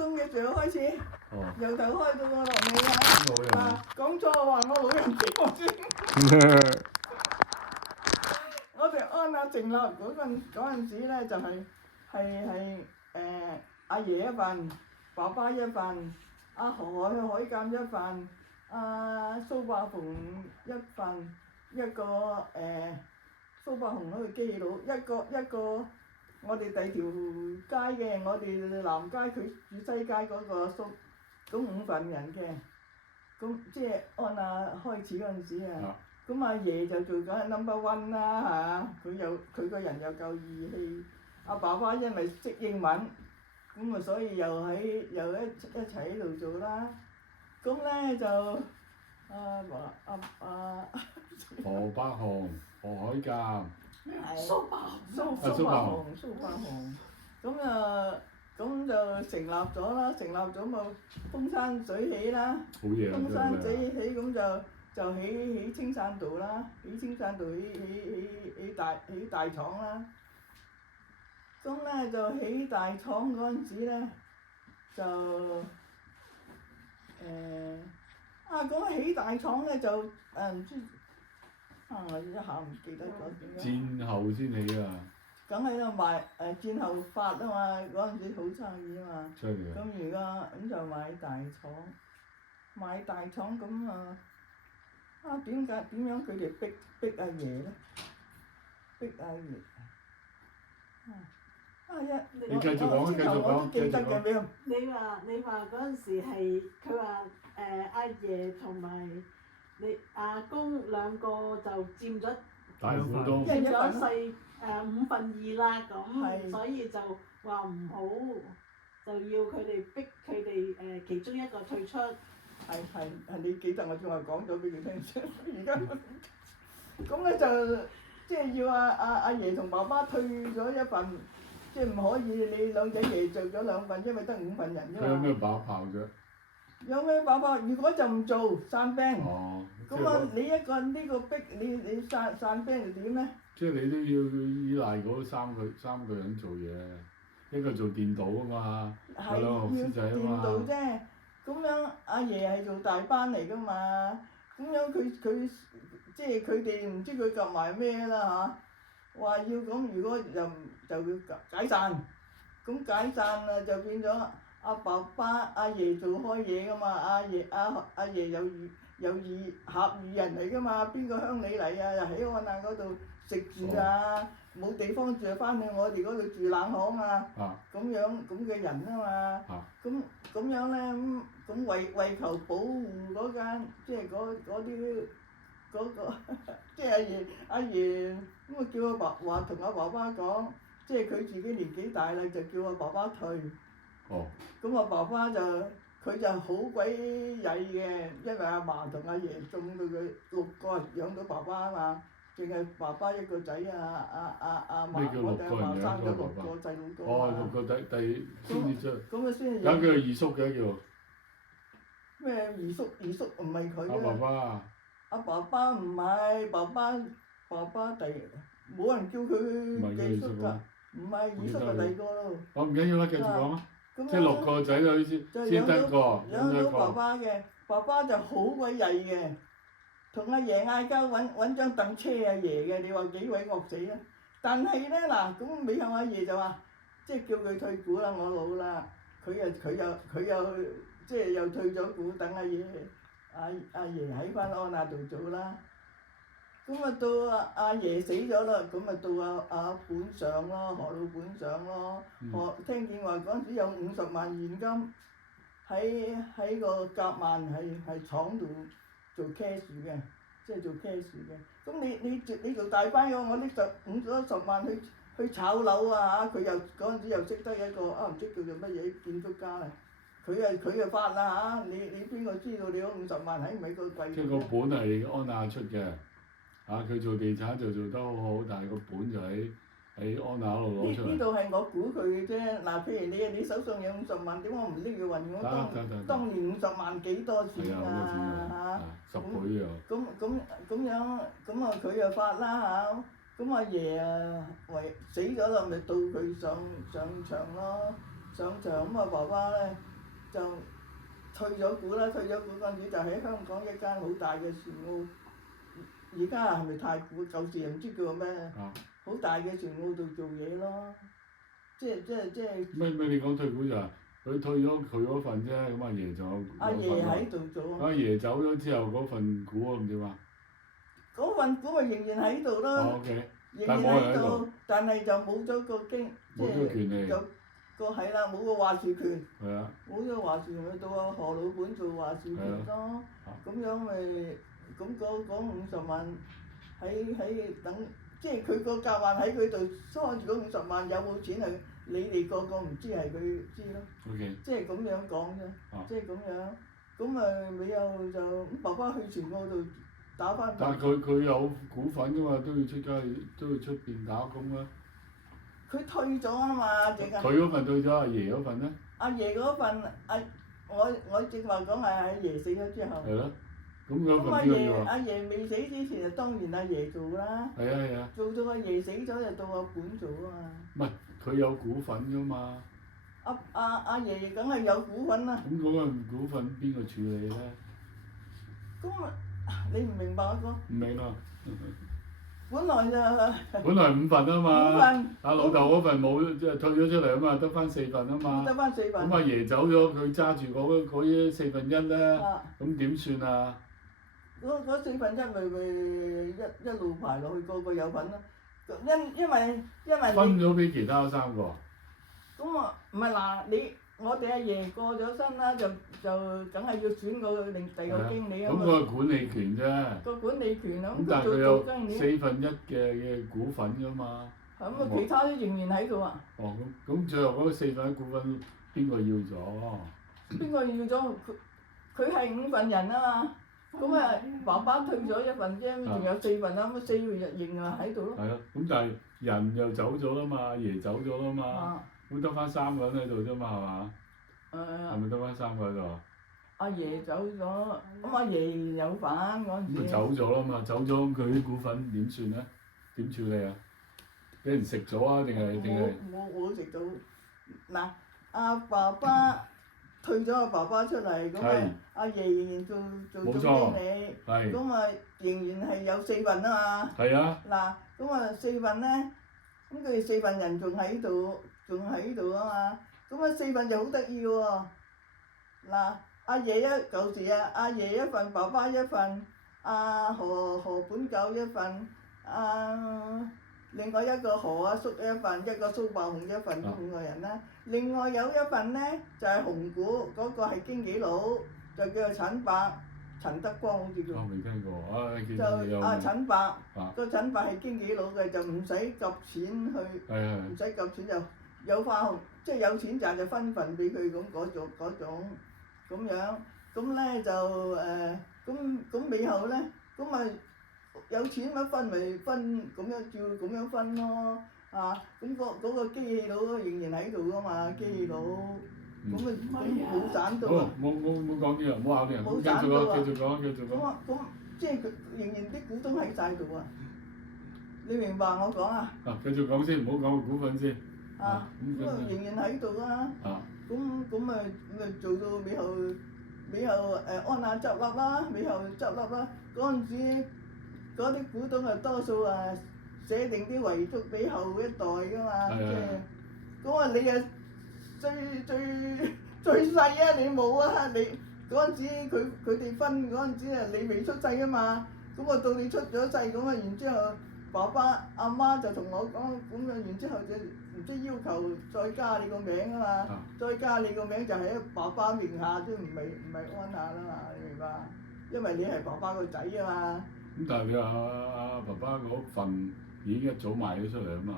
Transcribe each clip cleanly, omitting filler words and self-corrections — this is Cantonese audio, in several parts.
東嘅時候開始，由頭開到個落尾啊！嗱，講錯話我老人俾我先。我哋安亞成立嗰陣時咧，就係阿爺一份，爸爸一份，阿海監一份，阿蘇伯雄一份，一個蘇伯雄嗰個基佬，一個我哋第二條街嘅，我哋南街佢住西街嗰個叔，咁5份人嘅，咁即係安亞開始嗰陣時啊。咁阿爺就做緊 number one 啦嚇，佢個人又夠義氣，阿爸爸因為識英文，咁啊所以又一齊喺度做啦。咁咧就何百雄、何海監，蘇伯雄，咁就成立咗啦，成立咗咪風山水起啦，風山水起咁就起青山道啦，起青山道起大廠啦。咁咧就起大廠嗰陣時咧，就講起大廠咧就唔知我一下唔記得咗點樣。戰後先起啊！梗係啦，戰後發啊嘛，嗰陣時好生意啊嘛。咁而家咁就買大廠咁點樣佢哋逼阿爺咧？逼阿爺你繼續講，繼續講，繼續講。你話嗰陣時係佢話阿爺同埋你阿公兩個就佔咗大股東，佔咗2/5啦咁，所以就話唔好，就要佢哋逼佢哋其中一個退出。係你記得我仲話講咗俾佢聽先，而家咁咧就即係要阿爺同爸爸退咗一份，即係唔可以你兩仔爺做咗2份，因為得5份人啫嘛。佢有咩把炮啫？有咩把炮？如果就唔做散兵，咁你一個呢個逼你散兵就點咧？即係你都要依賴嗰三個人做嘢，一個做電腦啊嘛，有2個學師仔啊嘛。電腦啫。咁樣阿爺係做大班嚟噶嘛，咁樣佢即係佢哋唔知佢夾埋咩啦嚇，話要咁如果就要解散，咁解散啊就變咗阿爸爸阿爺做開嘢噶嘛，阿爺有客語人嚟噶嘛，邊個鄉里嚟啊？又喺安亞嗰度食住啊，冇地方住就翻去我哋嗰度住冷巷啊，咁嘅人啊嘛，咁樣咧咁為求保護嗰間即係嗰啲嗰個即係阿爺咁啊叫話同阿爸爸講，即係佢自己年紀大啦，就叫阿爸爸退。咁阿爸爸佢就好鬼曳嘅，因為阿嫲同阿爺送到佢6個養到爸爸啊嘛。淨係爸爸一個仔啊！阿嫲我哋阿嫲生咗6個細佬哥。6個第先至出。咁啊先。有叫二叔嘅叫。咩二叔唔係佢啊？阿爸爸。阿爸爸唔係爸爸冇人叫佢繼叔㗎，唔係二叔係第二個咯。我唔緊要啦，繼續講啊。即係6個仔女先得個。養到爸爸嘅，爸爸就好鬼曳嘅。同阿爺嗌交揾張凳車阿爺嘅，你話幾鬼惡死啊！但係咧嗱，咁尾後阿爺就話，即係叫佢退股啦，我老啦，佢又即係又退咗股，等阿爺喺翻安亞度做啦。咁啊到阿爺死咗啦，咁啊到阿本上咯，何老本上咯，聽見話嗰陣時有50萬現金喺個夾萬係廠度。做 cash 嘅，即係做 cash 嘅。咁你做大班嘅，我拎50萬去炒樓啊嚇！佢又嗰陣時又識得一個唔知叫做乜嘢建築家啊，佢又發啦嚇！你邊個知道你嗰50萬喺唔喺個櫃？即係個本係安亞出嘅，佢做地產就做得好好，但係個本就喺安亞嗰度攞出嚟。呢度係我估佢嘅啫。嗱，譬如你手上有50萬，點解我唔拎去運我當年50萬幾多錢啊嚇？10倍啊！咁樣佢又發啦嚇，咁阿爺死咗啦，咪到佢上場咯，上場咁啊，爸爸咧就退咗股啦，退咗股嗰陣時就喺香港一間好大嘅船澳，而家係咪太古？舊時又唔知叫咩，好大嘅船澳度做嘢咯，即係。咩？你講退股就係佢退咗佢嗰份啫，咁阿爺就有份。阿爺喺度做。阿爺走咗之後嗰份股咁點啊？嗰份股咪仍然喺度咯。OK。仍然喺度，但係就冇咗個經，即係有個係啦，冇個話事權。係啊。冇咗話事權，去到阿何老闆做話事權咯。咁樣咪咁嗰50萬喺等，即係佢個夾萬喺佢度收住嗰50萬，有冇錢係你哋個個唔知係佢知咯。OK。即係咁樣講啫，即係咁樣，咁咪尾後就爸爸去全澳度。但係佢有股份㗎嘛，都要出街，都要出邊打工啦。佢退咗啊嘛，淨係。佢嗰份退咗，阿爺嗰份咧？阿爺嗰份，我正話講係阿爺死咗之後。係咯。咁嗰份邊個要啊？阿爺未死之前就當然阿爺做啦。係啊。做到阿爺死咗就到阿本做啊嘛。唔係，佢有股份㗎嘛。阿爺梗係有股份啦。咁嗰份股份邊個處理咧？咁啊！你唔明白嗰個？唔明啊！本來就本來5份啊嘛。5份。阿老豆嗰份冇，即係退咗出嚟啊嘛，得翻4份啊嘛。得翻4份。咁阿爺走咗，佢揸住嗰1/4咧，咁點算啊？嗰4分一咪一路排落去，個個有份咯。因為分咗俾其他3個。咁啊，唔係嗱我哋阿爺過咗身啦，就梗係要選個第二個經理啊嘛。咁個管理權啫。個管理權啊，咁但係佢有經理。1/4嘅股份㗎嘛。咁啊，其他都仍然喺度啊。哦，咁最後嗰4份股份邊個要咗？邊個要咗？佢係5份人啊嘛。咁啊，爸爸退咗1份啫，仲有4份啊，咁4份仍然喺度咯。係咯，咁但係人又走咗啦嘛，阿爺走咗啦嘛。咁得翻3個人喺度啫嘛，係嘛？係咪得翻3個喺度啊？阿爺走咗，咁阿爺有份嗰陣時。咁走咗啦嘛，走咗佢啲股份點算咧？點處理啊？俾人食咗啊？定係？我食到嗱，阿爸爸退咗阿爸爸出嚟，咁啊阿爺仍然做總經理，咁啊仍然係有4份啊嘛。係啊。嗱，咁啊4份咧，咁佢哋4份人仲喺度啊嘛，咁啊4份就好得意喎。嗱，阿爺舊時啊，阿爺1份，爸爸1份，阿何本九1份，另外一個何阿叔1份，一個蘇伯雄1份，咁5個人啦。另外有1份咧就係紅股，嗰個係經紀佬，就叫做陳德光好似叫。我未聽過，就阿陳伯，個陳伯係經紀佬嘅，就唔使夾錢去，唔使夾錢就有花紅，即係有錢賺就分份俾佢咁嗰種咁樣，咁咧就咁尾後咧，咁咪有錢乜分咪分咁樣照咁樣分咯，咁嗰個機器佬仍然喺度噶嘛，機器佬，咁冇散到啊！冇講啲啊，冇拗啲啊！冇散到啊！繼續講。咁即係佢仍然啲股東喺晒度啊！你明白我講啊？繼續講先，唔好講股份先。咁啊仍然喺度啊！咁咪做到尾後安亞執笠啦，尾後執笠啦。嗰陣時嗰啲股東啊多數寫定啲遺囑俾後一代噶嘛，即係咁啊你啊最細啊你冇啊你嗰陣時佢哋分嗰陣時啊你未出世啊嘛，咁啊到你出咗世咁啊然之後爸爸阿媽就同我講咁啊然之後就唔知要求再加你個名啊嘛，再加你個名就喺爸爸名下都唔係安下啦嘛，你明白？因為你係爸爸個仔啊嘛。咁但係你話阿爸爸嗰份已經一早賣咗出嚟啊嘛，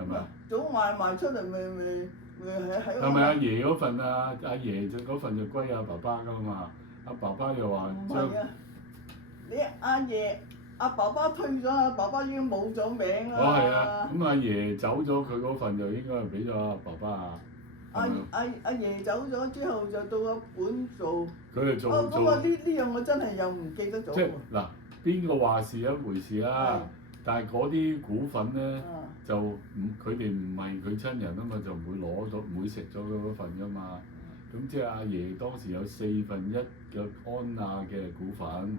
係咪啊？早賣出嚟咪喺。係咪阿爺嗰份啊？阿爺就嗰份就歸阿爸爸噶嘛，阿爸爸又話唔係啊！你阿爺阿爸爸退咗，阿爸爸已經冇咗名啦。係啊，咁阿爺走咗，佢嗰份就應該係俾咗阿爸爸啊。阿爺走咗之後就到阿本做。佢係做。咁啊呢樣我真係又唔記得咗喎。即係嗱，邊個話事一回事啦，但係嗰啲股份咧就佢哋唔係佢親人啊嘛，就唔會攞咗，唔會食咗嗰份噶嘛。咁即係阿爺當時有1/4嘅安娜嘅股份，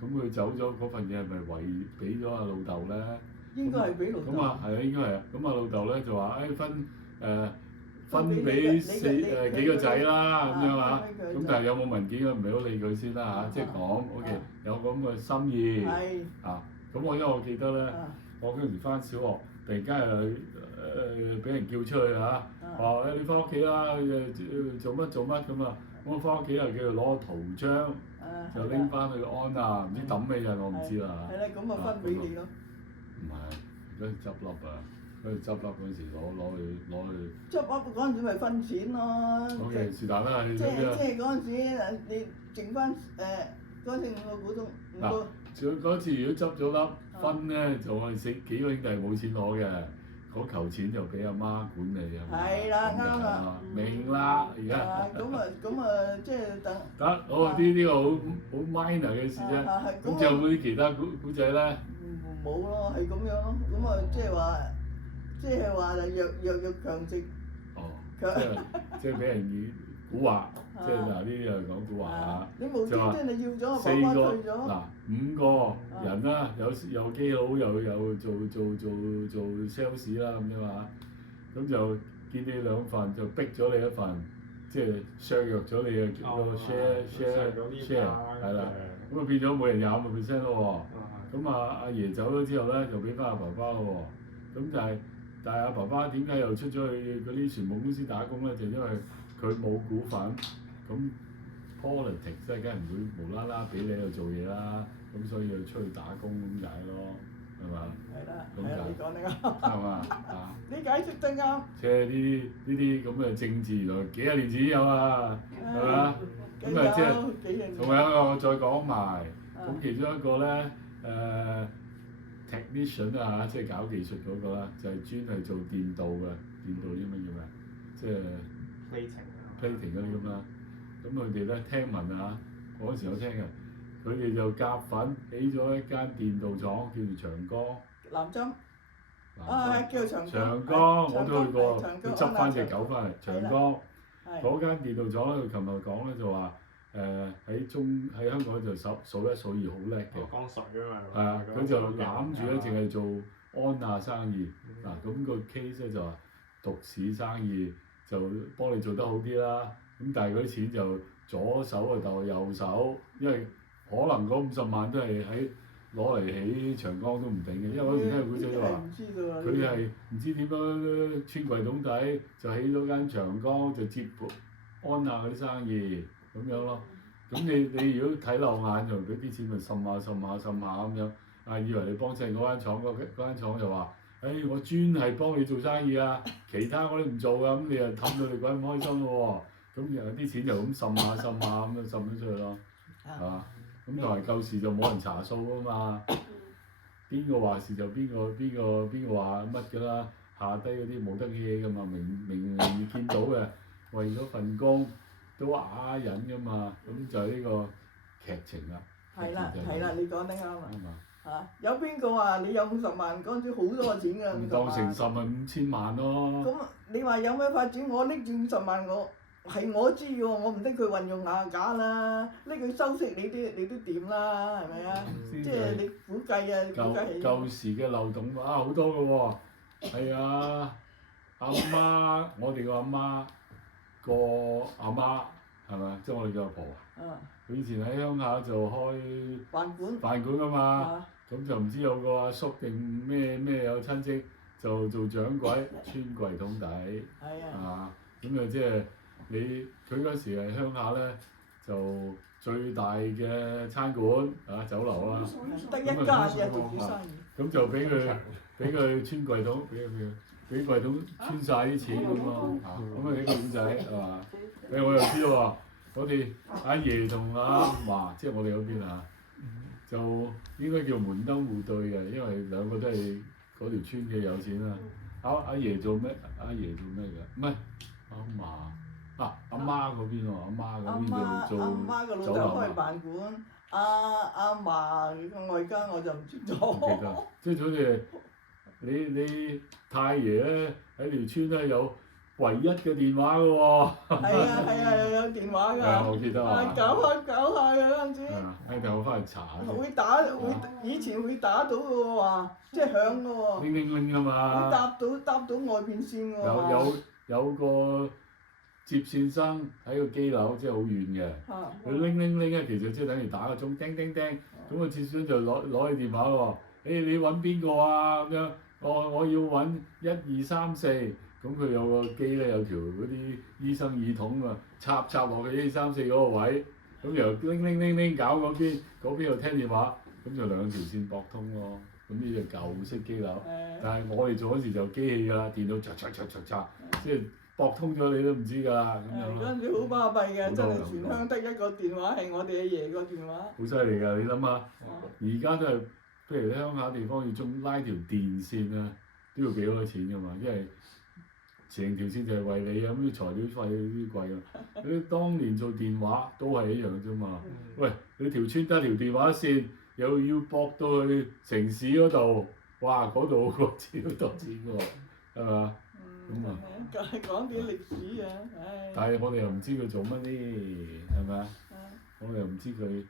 咁佢走咗嗰份嘢係咪遺俾咗阿老豆咧？應該係俾老豆。咁啊係啊，應該係啊。咁啊老豆咧就話分俾幾個仔啦咁樣啊。咁但係有冇文件佢唔係好理佢先啦嚇，即係講 OK 有咁嘅心意啊。咁因為我記得咧，我嗰陣時翻小學，突然間又俾人叫出去嚇，話你翻屋企啦，做乜咁啊！我翻屋企又叫佢攞個圖章，就拎翻去安啊，唔知抌咩人我唔知啦。係啦，咁啊分俾你咯。唔係，嗰陣執笠啊！嗰陣執笠嗰陣時攞去。執笠嗰陣時咪分錢咯。OK，是但啦，即係嗰陣時你剩翻嗰陣時5個股東5個。嗰次如果執咗笠分咧，就我哋幾個兄弟冇錢攞嘅。嗰嚿錢就俾阿媽管理啊！係啦，啱啦，明啦，而家。咁啊，即係等。得，好呢個好 minor 嘅事啫。咁仲有冇啲其他古仔咧？冇咯，係咁樣咯。咁啊，即係話就弱強食。哦。即係俾人蠱惑，即係嗱呢啲又講蠱惑啊！你無端端你要咗個4個退咗。嗱5個人啦，有基佬又做 sales 啦咁樣啊，咁就見你2份就逼咗你1份，即係削弱咗你嘅個 share 係啦，咁啊變咗每人25%咯喎，咁阿爺走咗之後咧，就俾翻阿爸爸咯喎，咁但係阿爸爸點解又出咗去嗰啲船務公司打工咧？就因為佢冇股份，咁 politics 即係梗係唔會無啦啦俾你去做嘢啦，咁所以就出去打工咁解咯，係嘛？係啦，你講得啱。係嘛？啊！你解釋得啱。即係呢啲咁嘅政治原來幾廿年前有啊，係嘛？咁啊即係仲有一個我再講埋，咁其中一個咧technician 啊，即係搞技術嗰個啦，就係專係做電鍍嘅，電鍍啲乜嘢啊？即係 plating 嗰啲咁啦。咁佢哋咧聽聞啊，嗰陣時有聽嘅，佢哋就夾份起咗一間電鍍廠，叫做長江。南針。叫長江。長江我都去過，佢執翻隻狗翻嚟。長江嗰間電鍍廠咧，佢琴日講咧就話喺香港就數1數2好叻嘅。江水啊嘛。係啊，佢就攬住咧，淨係做安娜生意。嗱咁個 case 咧就話獨市生意就幫你做得好啲啦。咁但係嗰啲錢就左手啊鬥右手，因為可能嗰50萬都係攞嚟起長江都唔定嘅，因為嗰時聽古仔就話，佢係唔知點樣穿櫃桶底就起咗間長江就接安娜嗰啲生意咁樣咯。咁你如果睇漏眼就嗰啲錢咪滲下咁樣，啊以為你幫襯嗰間廠，嗰間廠就話，我專係幫你做生意啊，其他我都唔做噶，咁你又氹到你鬼咁開心咯喎。咁又啲錢就咁滲下咁樣滲咗出去咯，係嘛？咁同埋舊時就冇人查數啊嘛，邊個話事就邊個話乜㗎啦，下低嗰啲冇得嘢㗎嘛，明見到嘅，為咗份工都啞忍㗎嘛，咁就係呢個劇情啦。係啦，你講得啱啊！有邊個話你有50萬嗰陣時好多錢㗎？唔當成10咪5000萬咯。咁你話有咩發展？我拎住50萬係我知喎，我唔拎佢運用下假啦，拎佢收息你都掂啦，係咪啊？即係你估計啊，估計係。舊時嘅漏洞好多㗎喎，係啊，阿媽，我哋個阿媽個阿媽係咪？即係我哋嘅阿婆。佢以前喺鄉下就開飯館㗎嘛，咁就唔知有個阿叔定咩有親戚就做掌櫃穿櫃桶底，啊咁啊即係。佢嗰時係鄉下咧，就最大嘅餐館酒樓啦，得一間嘅做生意。咁就俾佢穿櫃桶，俾櫃桶穿晒啲錢咁咯，咁啊幾個古仔係嘛？我又知喎，我哋阿爺同阿嫲，即係我哋嗰邊啊，就應該叫門當戶對嘅，因為兩個都係嗰條村嘅有錢啊。阿爺做咩？阿爺做咩㗎？唔係阿嫲。阿媽嗰邊喎，阿媽嗰邊做酒樓開飯館，阿嫲嘅外家我就唔清楚。唔記得，即係好似你太爺咧喺條村咧有唯一嘅電話嘅喎。係有電話係啊，㗎。我記得啊。搞下嘅嗰陣時。一陣我翻去查下。會以前會打到嘅喎話，即係響嘅喎。鈴鈴鈴㗎嘛。會搭到外邊線嘅喎。有個接線生喺個機樓，即係好遠嘅。佢鈴鈴鈴咧，其實即係等於打個鐘，叮叮叮。咁個接線生就攞起電話喎。你揾邊個啊？咁樣，我要揾1、2、3、4。咁佢有個機咧，有條嗰啲醫生耳筒啊，插落去1、2、3、4嗰個位。咁由鈴鈴鈴鈴搞嗰邊又聽電話，咁就兩條線駁通咯。咁呢就舊式機樓，但係我哋做嗰時就機器㗎啦，電腦嚓，即係駁通咗你都唔知㗎啦。咁嗰陣時好巴閉嘅，真係全鄉得一個電話係我哋阿爺個電話。好犀利㗎！你諗下，而家都係，譬如鄉下地方要拉條電線啊，都要幾多錢㗎嘛？因為成條線就係為你啊，咁啲材料費啲貴啊。你當年做電話都係一樣啫嘛。喂，你條村得條電話線，又要駁到去城市嗰度，哇！嗰度個錢好多錢喎，係嘛？咁啊，講啲歷史啊，唉！但係我哋又唔知佢做乜啲，係咪啊？我哋又唔知佢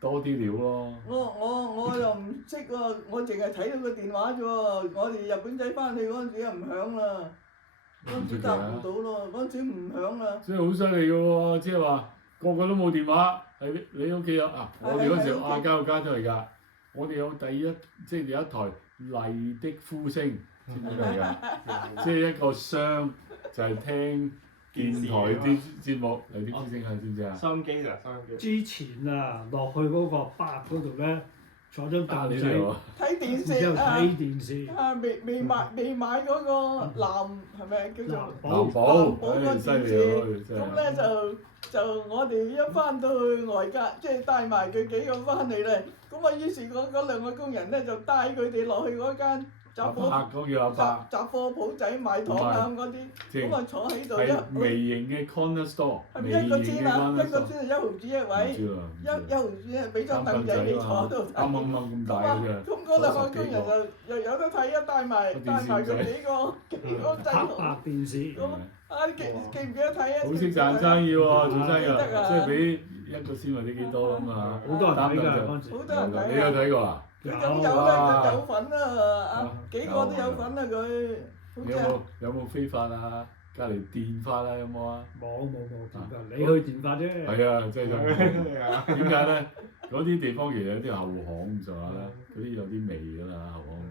多啲料咯。我又唔識喎，我淨係睇到個電話啫喎。我哋日本仔翻去嗰陣時又唔響啦，嗰陣時答唔到咯，嗰陣時唔響啦。即係好犀利嘅喎，即係話個個都冇電話，係你屋企有啊？我哋嗰時亞交加出嚟㗎，我哋有即係有一台麗的呼聲。知唔知咩嚟㗎？即係一個箱，就係聽電台啲節目，有啲呼聲係知唔知啊？收音機咋，收音機。之前啊，落去嗰個伯嗰度咧，坐張凳仔，睇電視然之後睇電視。未買嗰個藍係咪叫做藍寶個電視？咁咧就我哋一翻到去外家，即係帶埋佢幾個翻嚟咧，咁啊於是嗰兩個工人咧就帶佢哋落去嗰間。雜貨鋪仔賣糖啊嗰啲，咁啊坐喺度係微型嘅 corner store，係咪一個先啊？一個先係1毫子一位，一毫子啊！俾張凳仔你坐喺度睇。啱咁大嘅啫。咁嗰兩個工人又有得睇啊！帶埋佢幾個仔。黑白電視。咁記唔記得睇啊？好識賺生意喎，做生意即係俾1個先或者幾多啊嘛。好多人睇㗎嗰陣時。好多人睇。你有睇過啊？佢咁有份啊！幾個都有份啊佢。有冇非法啊？隔離電法啊？有冇啊？冇電法，你去電法啫。係啊，真係咁。點解咧？嗰啲地方其實有啲後巷咁上下啦，嗰啲有啲味㗎啦，後巷味。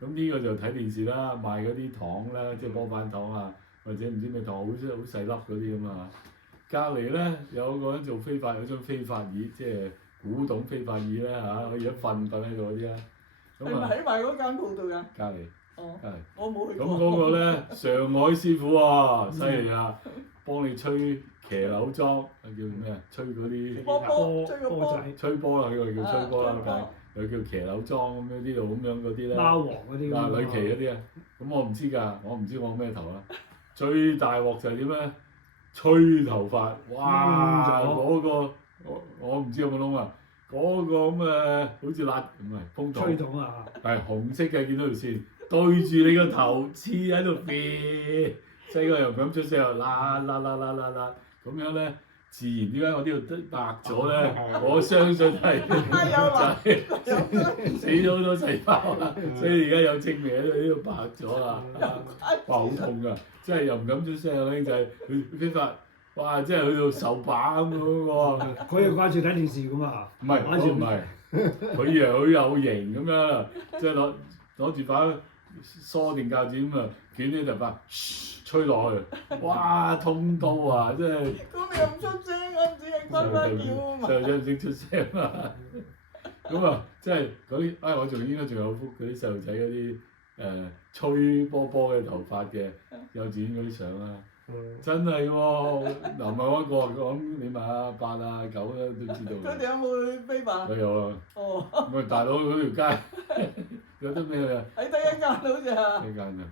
咁呢個就睇電視啦，賣嗰啲糖啦，即係波板糖啊，或者唔知咩糖，好細粒嗰啲咁啊。隔離咧有個人做非法，有張非法椅，即係古董非法椅咧嚇，可以一瞓喺度嗰啲咧。係咪喺埋嗰間鋪度㗎？隔離。隔離。我冇去過。咁嗰個咧，上海師傅喎，犀利啊！幫你吹騎樓樁，叫咩啊？吹嗰啲波仔。吹波啦，佢個叫吹波啦，又叫騎樓樁咁樣呢度咁樣嗰啲咧。貓王嗰啲。嗱，女騎嗰啲啊，咁我唔知㗎，我唔知我咩頭啦。最大鑊就係點咧？吹頭髮，哇！嗰個我唔知有冇窿啊！嗰個咁嘅好似辣唔係風筒。吹筒啊！係紅色嘅，見到條線對住你個頭黐喺度飛，細個又唔敢出聲，啦咁樣咧，自然點解我呢度白咗咧？我相信係死咗好多細胞啦，所以而家有精味喺度，呢度白咗啦，哇好痛㗎！真係又唔敢出聲啊，僆仔，佢飛發，哇！真係去到手把咁喎。佢又掛住睇電視㗎嘛？唔係，唔係，佢以為佢有型咁樣，即係攞住把梳定鉸剪咁啊，捲呢頭髮，吹落去，哇！痛到啊，真係。咁你又唔出聲，我只係乖乖叫啊嘛。細路仔唔識出聲啊！咁啊，即係嗰啲，我應該仲有幅嗰啲細路仔嗰啲吹波波嘅頭髮嘅幼稚園嗰啲相啊，真係喎！嗱唔係我一個，咁你問阿8啊9都知道。佢哋有冇去飛吧？佢有啊。哦。咁啊，大佬嗰條街有得咩啊？喺得一間好似啊。一間啊。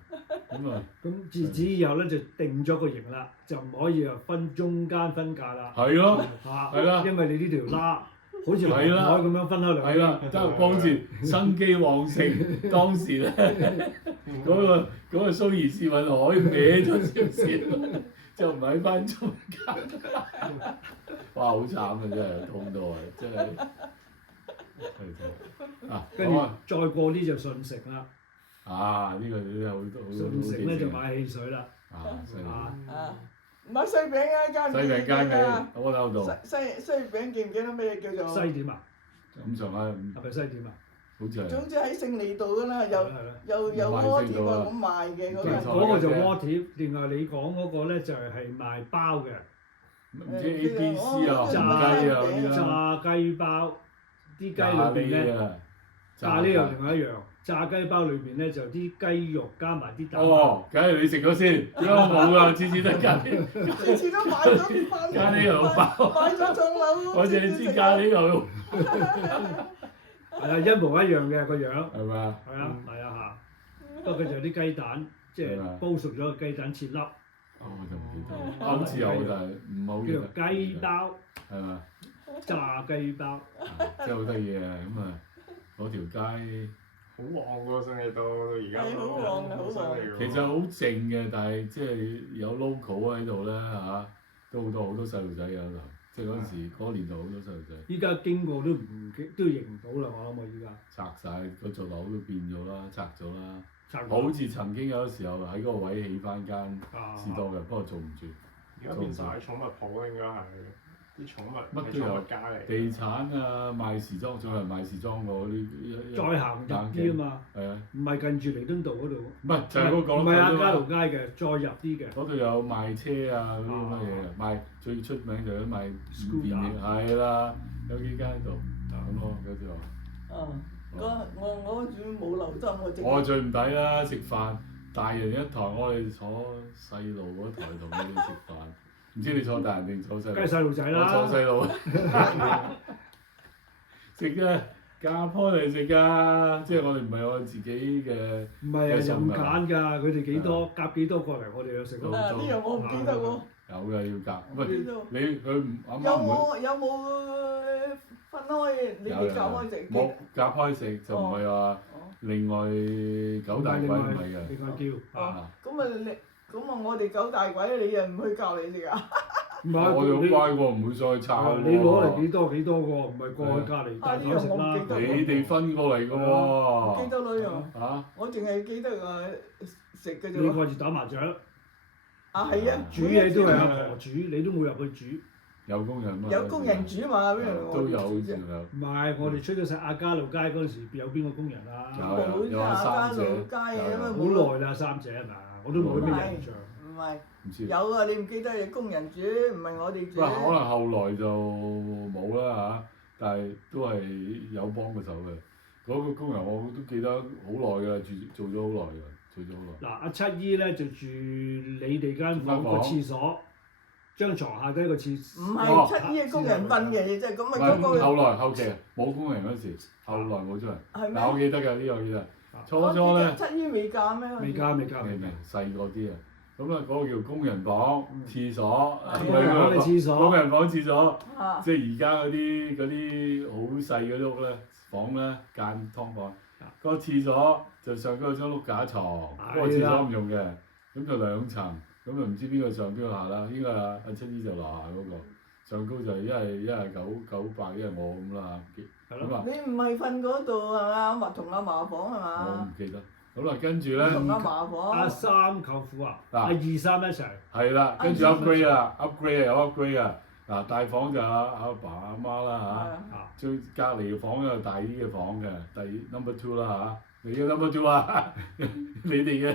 咁啊。咁自此以後咧就定咗個型啦，就唔可以話分中間分界啦。係咯。嚇。係啦。因為你呢條好似係啦海咁樣分開兩邊。係啦，即係幫住生機旺盛。當時咧嗰個蘇伊士運河歪咗少少，就唔喺翻中間。哇！好慘啊，真係痛到啊，真係。啊，跟住再過啲就順城啦，啊！呢個都有好多順城咧就買汽水啦，啊，犀利！啊，買西餅啊，間西餅間嘅嘅我喺度，西餅記唔記得咩叫做？西點啊？咁上下，係咪西點啊？好似係總之喺勝利道㗎啦，有係啦有窩貼啊咁賣嘅嗰間。嗰個就鍋貼，另外你講嗰個咧就係賣包嘅，唔知 A B C 啊、紅炸雞啊嗰啲啦，炸雞包，啲雞裏咖邊咧，喱啊，咖喱又另外一樣，炸雞包裏邊咧就啲雞肉加埋啲蛋白。哦，梗係你食咗先，點解我冇啊？次次都咖喱，次次都買咗翻。咖喱牛包，買咗上樓。我淨係知咖喱牛肉，係啊，一模一樣嘅個樣。係咪啊？係啊，係啊嚇。不過佢就有啲雞蛋，即係煲熟咗嘅雞蛋切粒，哦，我就唔記得，好似有但係唔係好記叫得。做雞包，係嘛？炸雞包。真係好得意啊！咁啊，嗰條街好旺喎，勝利道到而家係好旺嘅好旺犀利喎其實好靜嘅，但係即係有 local 喺度咧嚇，都好多細路仔喺度。即係嗰陣時嗰個年代好多細路仔。依家經過都認唔到啦，我諗我依家拆晒嗰座樓都變咗啦，拆咗啦。拆好似曾經有時候喺嗰個位起翻間啊士多嘅，不過做唔住。而家變晒寵物鋪應該係啲寵物乜都有係寵物街嚟。地產啊，賣時裝，仲有人賣時裝嗰啲。再行入啲啊嘛，係啊，唔係近住彌敦道嗰度，唔係就係嗰個唔係亞咯皆老街嘅，再入啲嘅。嗰度有賣車啊嗰啲咁嘅嘢，賣最出名就係賣電嘢，係啦，有幾間喺度咁咯，嗰啲話。我主要冇留心，我最唔抵啦，食飯大人一台，我哋坐細路嗰台同佢哋食飯。唔知你坐大人定坐細路？梗係細路仔我啦。坐細路。食嘅夾開嚟食㗎，即係我哋唔係我自己嘅。唔係啊，任揀㗎，佢哋幾多夾幾多過嚟，我哋有食咯。呢樣我唔記得喎。有嘅要夾，喂唔記得喎。你佢唔啱有啱唔會冇分開？你哋夾開食嘅？冇夾開食就唔係話另外九大簋唔係嘅。另外叫啊！咁啊，我哋九大簋，你又唔去教你食啊？唔係我哋好乖喎，唔會再炒喎。你攞嚟幾多幾多喎？唔係過去隔離大台食啦。你哋分過嚟㗎喎。記得啦又。嚇！我淨係記得食嘅啫你喎。掛住打麻雀，啊係啊！煮嘢都係阿婆煮，你都冇入去煮。有工人嘛？有工人煮嘛？邊度都有好我煮啫？似有。唔係，我哋出咗世亞皆老街嗰陣時，有邊個工人啊？有啊三姐街啊嘛，好耐啦，三姐係嘛？我都冇咩印象。唔係唔知。有啊！你唔記得有工人煮，唔係我哋煮。可能後來就冇啦嚇，但係都係有幫過手嘅。嗰個工人我都記得好耐㗎，做咗好耐㗎，做咗好耐。嗱，阿七姨咧就住你哋間房個廁所，張床下低個廁。唔係七姨嘅工人瞓嘅，即係咁唔啊！嗰個係後期冇工人嗰時，後來冇出嚟。係嗱我咩？記得㗎，呢個我記得。初咧，七姨未嫁咩？未嫁未嫁。明明細個啲啊，咁啊嗰個叫工人房、廁所，我哋廁所。工人房、廁所，啊！即係而家嗰啲好細嗰啲屋咧，房咧間劏房，個廁所就上高有張碌架床，嗰個廁所唔用嘅，咁就兩層，咁就唔知邊個上邊個下啦，應該阿七姨就樓下嗰個，上高就一係900，一係我咁啦嚇，咁啊你唔係瞓嗰度係嘛？同阿嫲房係我嘛唔？記得，咁啊跟住咧。同阿嫲房。阿三舅父啊，嗱阿二三一齊。係啦，跟住 upgrade 啊，upgrade 啊有 upgrade 啊，嗱大房就阿爸阿媽啦嚇，最隔離嘅房有大啲嘅房嘅，第 number two 啦嚇，你嘅 number two 啊，你哋嘅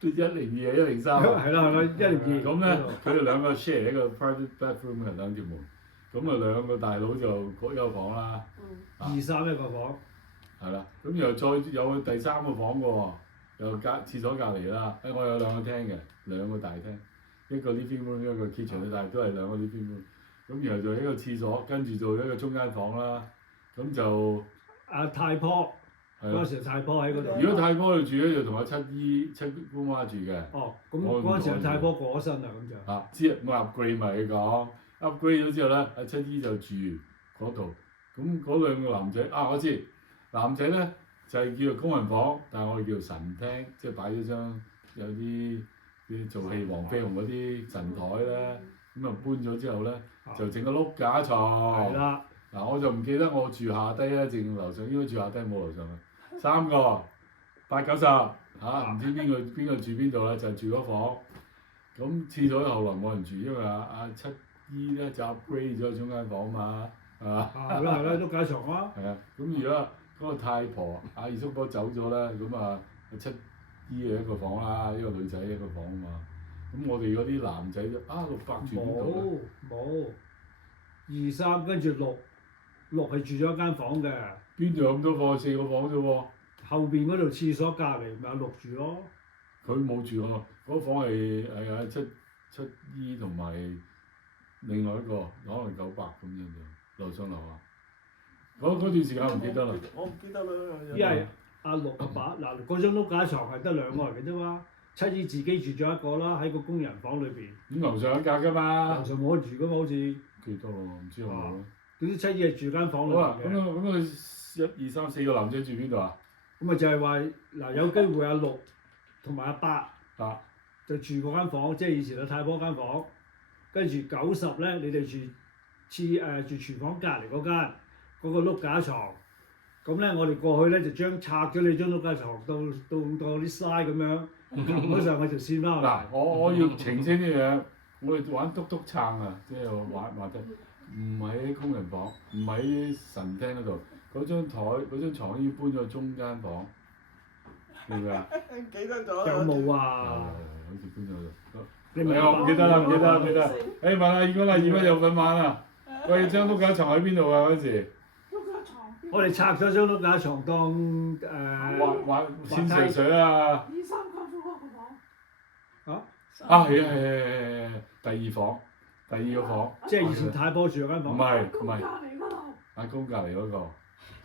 102啊103啊，係啦102。咁咧佢哋兩個 share 一個 private bedroom 嘅兩條門，咁啊兩個大佬就各一個房啦，二三一個房。係啦，咁然後再有第三個房嘅喎。又廁所隔離啦，我有兩個廳嘅，兩個大廳，一個 living room 一個 kitchen，但係都係兩個 living room。咁然後就一個廁所，跟住做一個中間房啦。咁就阿太婆嗰陣時，太婆喺嗰度。如果太婆去住咧，就同阿七姑媽住嘅。哦，咁嗰陣時太婆過咗身啦，咁就。知唔係 upgrade 咪佢講 upgrade 咗之後咧，阿七姨就住嗰嗰度。咁嗰兩個男仔我知，男仔咧就係叫做工人房，但係我哋叫做神廳，即係擺咗張有啲做戲黃飛鴻嗰啲神台咧。咁啊搬咗之後咧，就整個碌架床。係啦。嗱，我就唔記得我住下低咧，定樓上，應該住下低冇樓上嘅。3個8、90唔知邊個住邊度啦，就係住嗰房。咁廁所後來冇人住，因為阿七姨咧就 upgrade 咗中間房嘛，係嘛？係啦，碌架床啊。係啊，咁如果嗰個太婆阿二叔婆走咗咧，咁阿七姨嘅一個房啦，呢個女仔一個房啊嘛。咁我哋嗰啲男仔就600住邊度冇2、3跟住6係住咗一間房嘅。邊度有咁多房？4個房啫喎。後邊嗰度廁所隔離咪有6住咯。佢冇住喎，嗰房係阿七姨同埋另外一個，可能900咁樣就樓上樓下。嗰段時間唔記得啦。我唔記得啦。因為阿6阿爸嗱嗰張碌架床係得2個人嘅啫嘛。七姨自己住咗一個啦，喺個工人房裏邊。咁樓上一格㗎嘛？樓上冇得住㗎嘛，好似。記得喎，唔知有冇咧。總之七姨係住間房裏好啦，邊嘅。咁1、2、3、4個男仔住邊度啊？咁咪就係話嗱，有機會阿6同埋阿8就住嗰間房，即係以前阿太婆間房。跟住90咧，你哋住廚房隔離嗰間嗰個碌架床。咁咧，我哋過去咧就拆咗你張碌架床到啲嘥咁樣，撳咗上去條線啦。嗱，我要澄清呢樣，我哋玩篤撐啊，即係玩得，唔喺工人房，唔喺神廳嗰度，嗰張牀已經搬咗中間房，記唔記啊？記得咗有冇啊？好似搬咗度。你咪我唔記得啦，唔記得。誒問阿二哥啦，二哥有份玩啊！喂，張碌架床喺邊度啊？嗰時？我哋拆咗張碌架床當玩先水啊！ 2、3舅父嗰個房。係，第二個房。即係以前太婆住嗰間房。唔係，隔離嗰度。阿公隔離嗰個，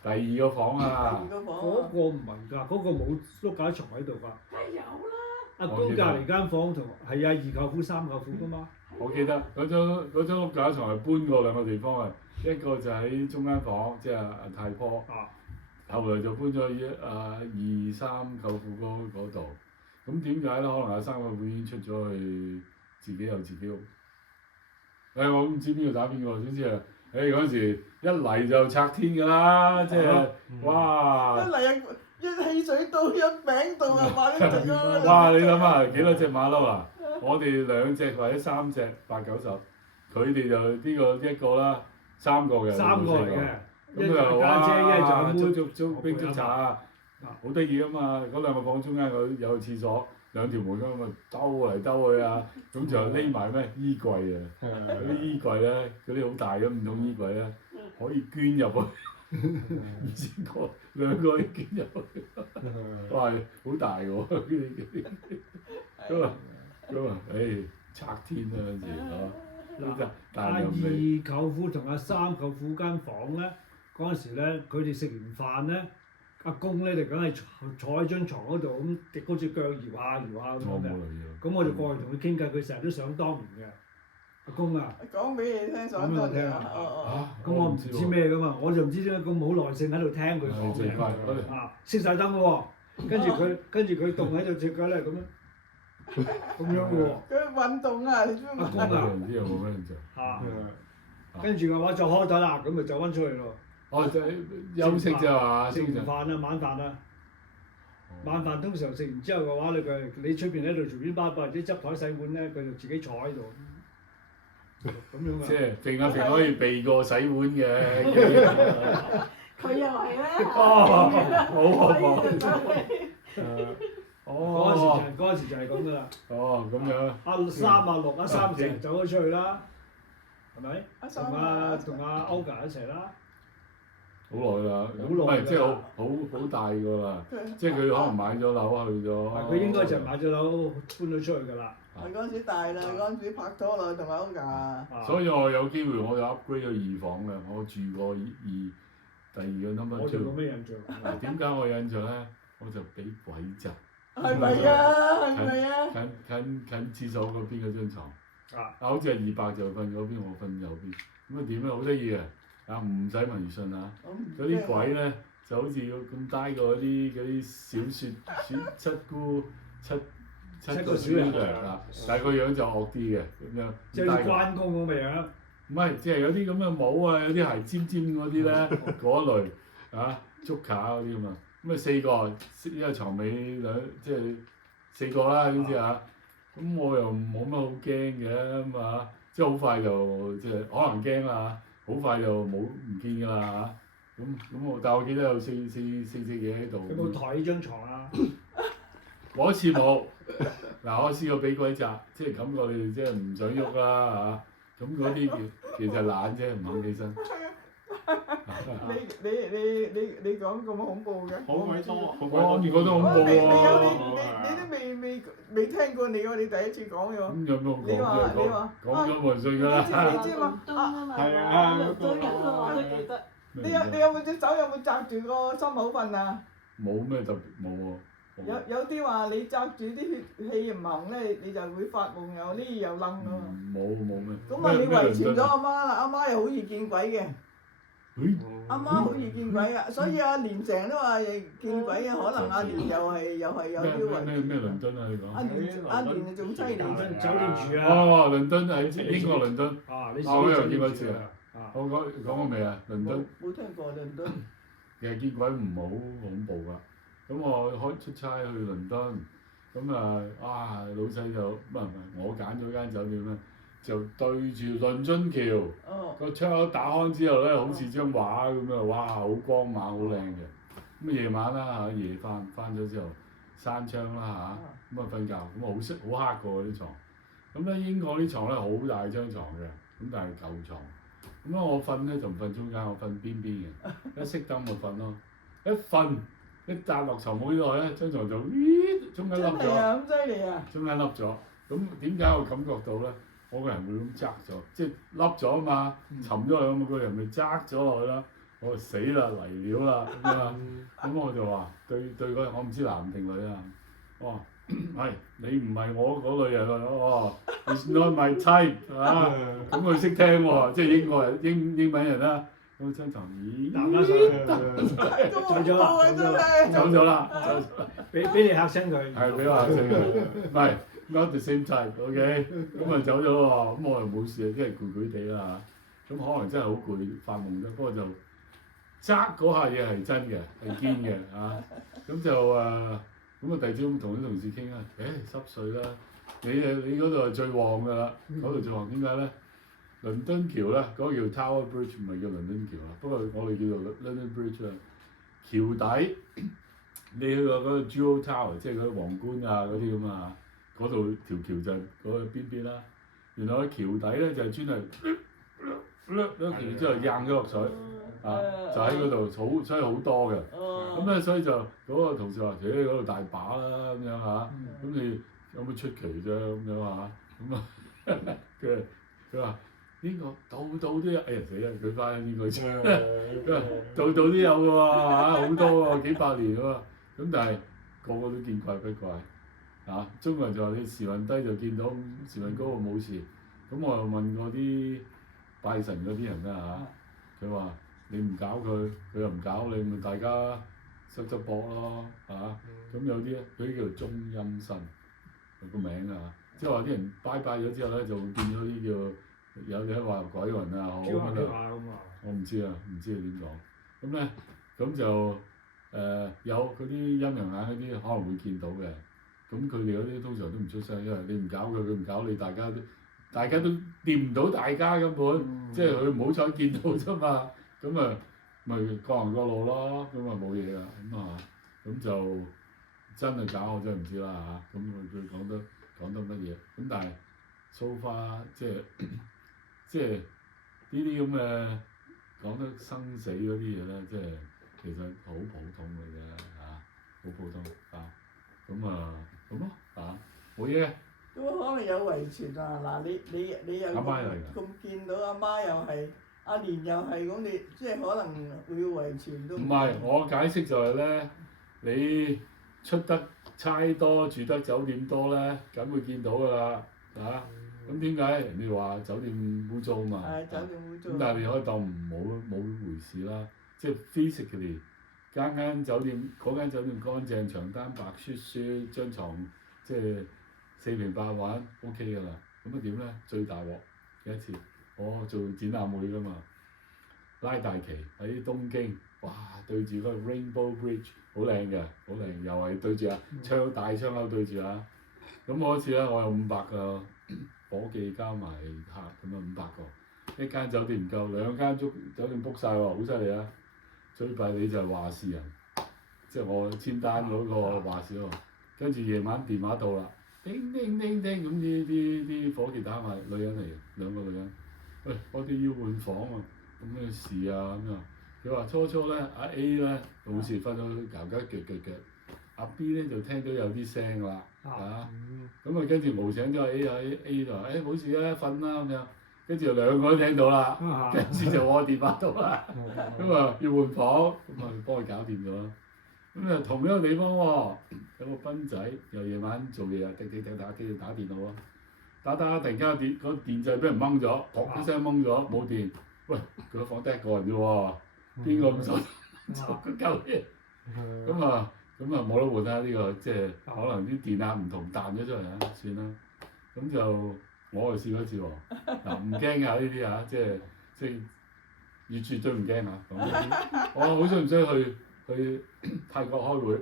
第二個房啊！嗰個唔係㗎，嗰個冇碌架床喺度㗎。梗係有啦。阿公隔離間房同係2舅父3舅父㗎嘛。我記得嗰張碌架床係搬過2個地方嘅，一個就喺中間房，即係阿太婆。後來就搬咗2、3舅父嗰度。咁點解咧？可能阿3舅父已經出咗去，自己有自己屋。我唔知邊個打邊個，總之嗰陣時一嚟就拆天㗎啦，即係哇！一嚟一汽水刀一餅到啊，買啲隻啦。哇！你諗下幾多隻馬騮啊？我哋2隻或者3隻8、90，佢哋就呢個一個啦，3個嘅。3個嚟嘅。咁就家姐，一係就捉冰捉茶，好得意啊嘛！嗰2個房中間有廁所，2條門咁咪兜嚟兜去啊，咁就匿埋咩衣櫃啊？嗰啲衣櫃咧，嗰啲好大嘅唔同衣櫃咧，可以捐入去，唔知2個可以捐入去，哇！好大喎嗰啲，咁啊，拆天啊嗰陣時嚇，但係又未。2舅父同阿3舅父間房咧，嗰陣時咧，佢哋食完飯咧，阿公咧就梗係坐喺張床嗰度咁，隻嗰隻腳搖下搖下咁嘅。咁我就過去同佢傾偈，佢成日都想當年嘅。阿公啊！講俾你聽，想當年啊！咁我唔知咩噶嘛，我就唔知點解咁冇耐性喺度聽佢講嘅。熄晒燈喎，跟住佢棟喺度隻腳咧咁樣嘅喎。佢運動啊！你知唔知？阿公啊！唔知有冇咩印象？跟住嘅話就開台啦，咁咪就翻出去咯。就休息啫嘛，食完飯啊，晚飯啊。晚飯通常食完之後嘅話，你出邊喺度隨便包或者執台洗碗咧，佢就自己坐喺度。咁樣啊！即係揈下揈可以避過洗碗嘅。佢又係咧。好學講。嗰陣時就係咁噶啦。咁樣。阿3、阿6、阿3成走咗出去啦，係咪？同阿 Olga 一齊啦。好耐啦，唔係即係好大個啦，即係佢可能買咗樓去咗。佢應該就買咗樓搬咗出去㗎啦。佢嗰陣時大啦，嗰陣時拍拖啦，同埋屋㗎。所以我有機會我就 upgrade 咗2房嘅，我住過第2個 number two。我仲有咩印象？嗱，點解我有印象咧？我就俾鬼窒。係咪啊？係咪啊？近廁所嗰邊嗰張牀。好似係200就瞓嗰邊，我瞓右邊。咁啊點咧？好得意嘅。唔使迷信啊！我唔嗰啲鬼咧就好似咁低過嗰啲小説七個小人啊，但係個樣就惡啲嘅咁樣。即係好似關公咁嘅樣。唔係，即係有啲咁嘅帽啊，有啲係尖尖嗰啲咧，嗰類竹卡嗰啲咁啊。咁啊4個，一個床尾即係4個啦，呢啲啊。咁我又冇乜好驚嘅咁啊，即係好快就即係可能驚啦，好快就唔見㗎啦嚇。咁但係我記得有四隻嘢喺度。有冇抬呢張床啊？嗰次冇。嗱，我試過俾鬼責，即係感覺你哋即係唔想喐啦嚇。咁嗰啲其實懶啫，唔肯起身。你講咁恐怖嘅？好鬼多，好鬼我唔覺多。得恐怖你喎。都未聽過你喎，你第一次講嘅喎。咁有冇你話講咗冇人信㗎啦。你知嘛？係啊，倫敦人我都記得。你有冇隻手有冇紮住個心口瞓啊？冇咩特別，冇喎。有啲話你紮住啲血氣唔行咧，你就會發夢有呢又愣㗎嘛。冇咩。咁啊，你遺傳咗阿媽啦，阿媽又好易見鬼嘅。阿媽好易見鬼㗎，所以阿蓮成都話見鬼嘅，可能阿蓮又係有啲遺傳。咩倫敦啊？你講。阿蓮就仲犀利。酒店住啊！哦，倫敦喺英國倫敦。啊，你我又見過一次啊！我講過未啊？倫敦。冇聽過倫敦。其實見鬼唔好恐怖㗎。咁我出差去倫敦，咁老細就唔係我揀咗間酒店咧，就對住倫敦橋，個窗口打開之後咧，好似張畫咁樣，哇！好光猛，好靚嘅。咁夜晚啦夜翻咗之後，閂窗啦咁瞓覺，咁好黑個啲床。咁咧英國啲床咧好大張床嘅，咁但係舊床。咁我瞓咧就唔瞓中間，我瞓邊邊嘅，一熄燈就瞓咯，一瞓。一笪落床冇幾耐咧，張床就中間凹咗。真係啊！咁犀利啊！中間凹咗，咁點解我感覺到咧？我個人會咁側咗，即係凹咗啊嘛，沉咗落去，個人咪側咗落去啦。我話死啦嚟料啦咁啊！咁我就話對嗰個我唔知男定女啊。我話係你唔係我嗰類人啊，It's not my type 啊！咁佢識聽喎，即係英國人英文人啦。咁張床咦？攬翻上去，走咗啦，俾你嚇親佢。係俾我嚇親佢，唔係 not the same type，OK，咁啊走咗喎，咁我又冇事，即係攰攰地啦嚇，咁可能真係好攰，發夢啫，不過就揸嗰下嘢係真嘅，係堅嘅嚇，咁就咁啊第二朝同啲同事傾啊，濕碎啦，你嗰度係最旺㗎啦，嗰度最旺點解咧？倫敦橋咧，嗰個叫 Tower Bridge，唔係叫倫敦橋啊。不過我哋叫做 London Bridge 啊。橋底你去過嗰個 Jewel Tower，即係嗰啲皇冠啊嗰啲咁啊，嗰度條橋就係嗰個邊邊啦。原來喺橋底咧就係專係咗橋之後掟咗落水就喺嗰度所以好多嘅。咁咧所以就嗰個同事話：，嗰度大把啦咁樣嚇，咁你有冇出奇啫咁樣嚇？咁佢話。呢個度度都有，哎呀死啦！佢翻呢個先，佢話度度都有嘅喎，好多喎，幾百年嘅喎。咁但係個個都見怪不怪，中國人就話你時運低就見到，時運高就冇事。咁我又問過啲拜神嗰啲人啦佢話你唔搞佢，佢又唔搞你，咪大家側側膊咯咁有啲咧，嗰啲叫做中陰身，個名即係話啲人拜咗之後咧，就會變咗啲叫。有啲話鬼魂啊，好咁啊！我唔知啊，唔知佢點講。咁咧，咁就有嗰啲陰陽眼嗰啲可能會見到嘅。咁佢哋嗰啲通常都唔出聲，因為你唔搞佢，佢唔搞你，大家都掂唔到大家根本，即係佢唔好彩見到啫嘛。咁啊，咪各行各路咯，咁啊冇嘢啦。咁就真係搞我真係唔知啦嚇。咁佢講得乜嘢？咁但係 so far 即係呢啲咁嘅講得生死嗰啲嘢咧，即係其實好普通嘅啫好普通咁咯冇嘢。都可能有遺傳啊！嗱，你又咁見到阿媽又係，阿蓮又係咁，你即係可能會遺傳都唔係，我解釋就係咧，你出得差多，住得酒店多咧，梗會見到㗎啦咁點解人哋話酒店污糟嘛？係酒店污糟。咁但係你可以當冇回事啦，即係 physically 間酒店嗰間酒店乾淨，床單白雪雪，張床即係四平八穩 OK 㗎啦。咁啊點咧？最大鑊有一次，我做展覽會㗎嘛，拉大旗喺東京，哇對住嗰個 Rainbow Bridge 好靚嘅，好靚，又係對住大窗口對住啊。咁我嗰次咧，我有500個伙計加埋客咁啊500個，一間酒店唔夠，2間酒店 book 晒喎，好犀利啊！最弊你就係話事人，即係我簽單嗰個話事喎。跟住夜晚電話到啦，叮叮叮叮咁啲伙計打埋，女人嚟嘅，2個女人，喂我哋要換房啊，咁咩事啊咁啊？佢話初咧，阿 A 咧冇事瞓到覺腳，阿 B 咧就聽到有啲聲啦，咁啊跟住冇醒咗 A 就話冇事啊，瞓啦咁樣，跟住2個都聽到啦，跟住就我電話到啦，咁啊要換房，咁啊幫佢搞掂咗啦。咁啊同一個地方喎，有個賓仔又夜晚做嘢啊，滴打機打電腦啊，打突然間個電掣俾人掹咗，噗一聲掹咗冇電，喂佢個房得1個人啫喎，邊個咁手個鳩嘢？咁啊冇得換啦！呢個即係可能啲電壓唔同彈咗出嚟啊，算啦。咁就我就試過一次喎，嗱唔驚㗎呢啲啊，即係越絕對唔驚啊！我好想唔想去泰國開會，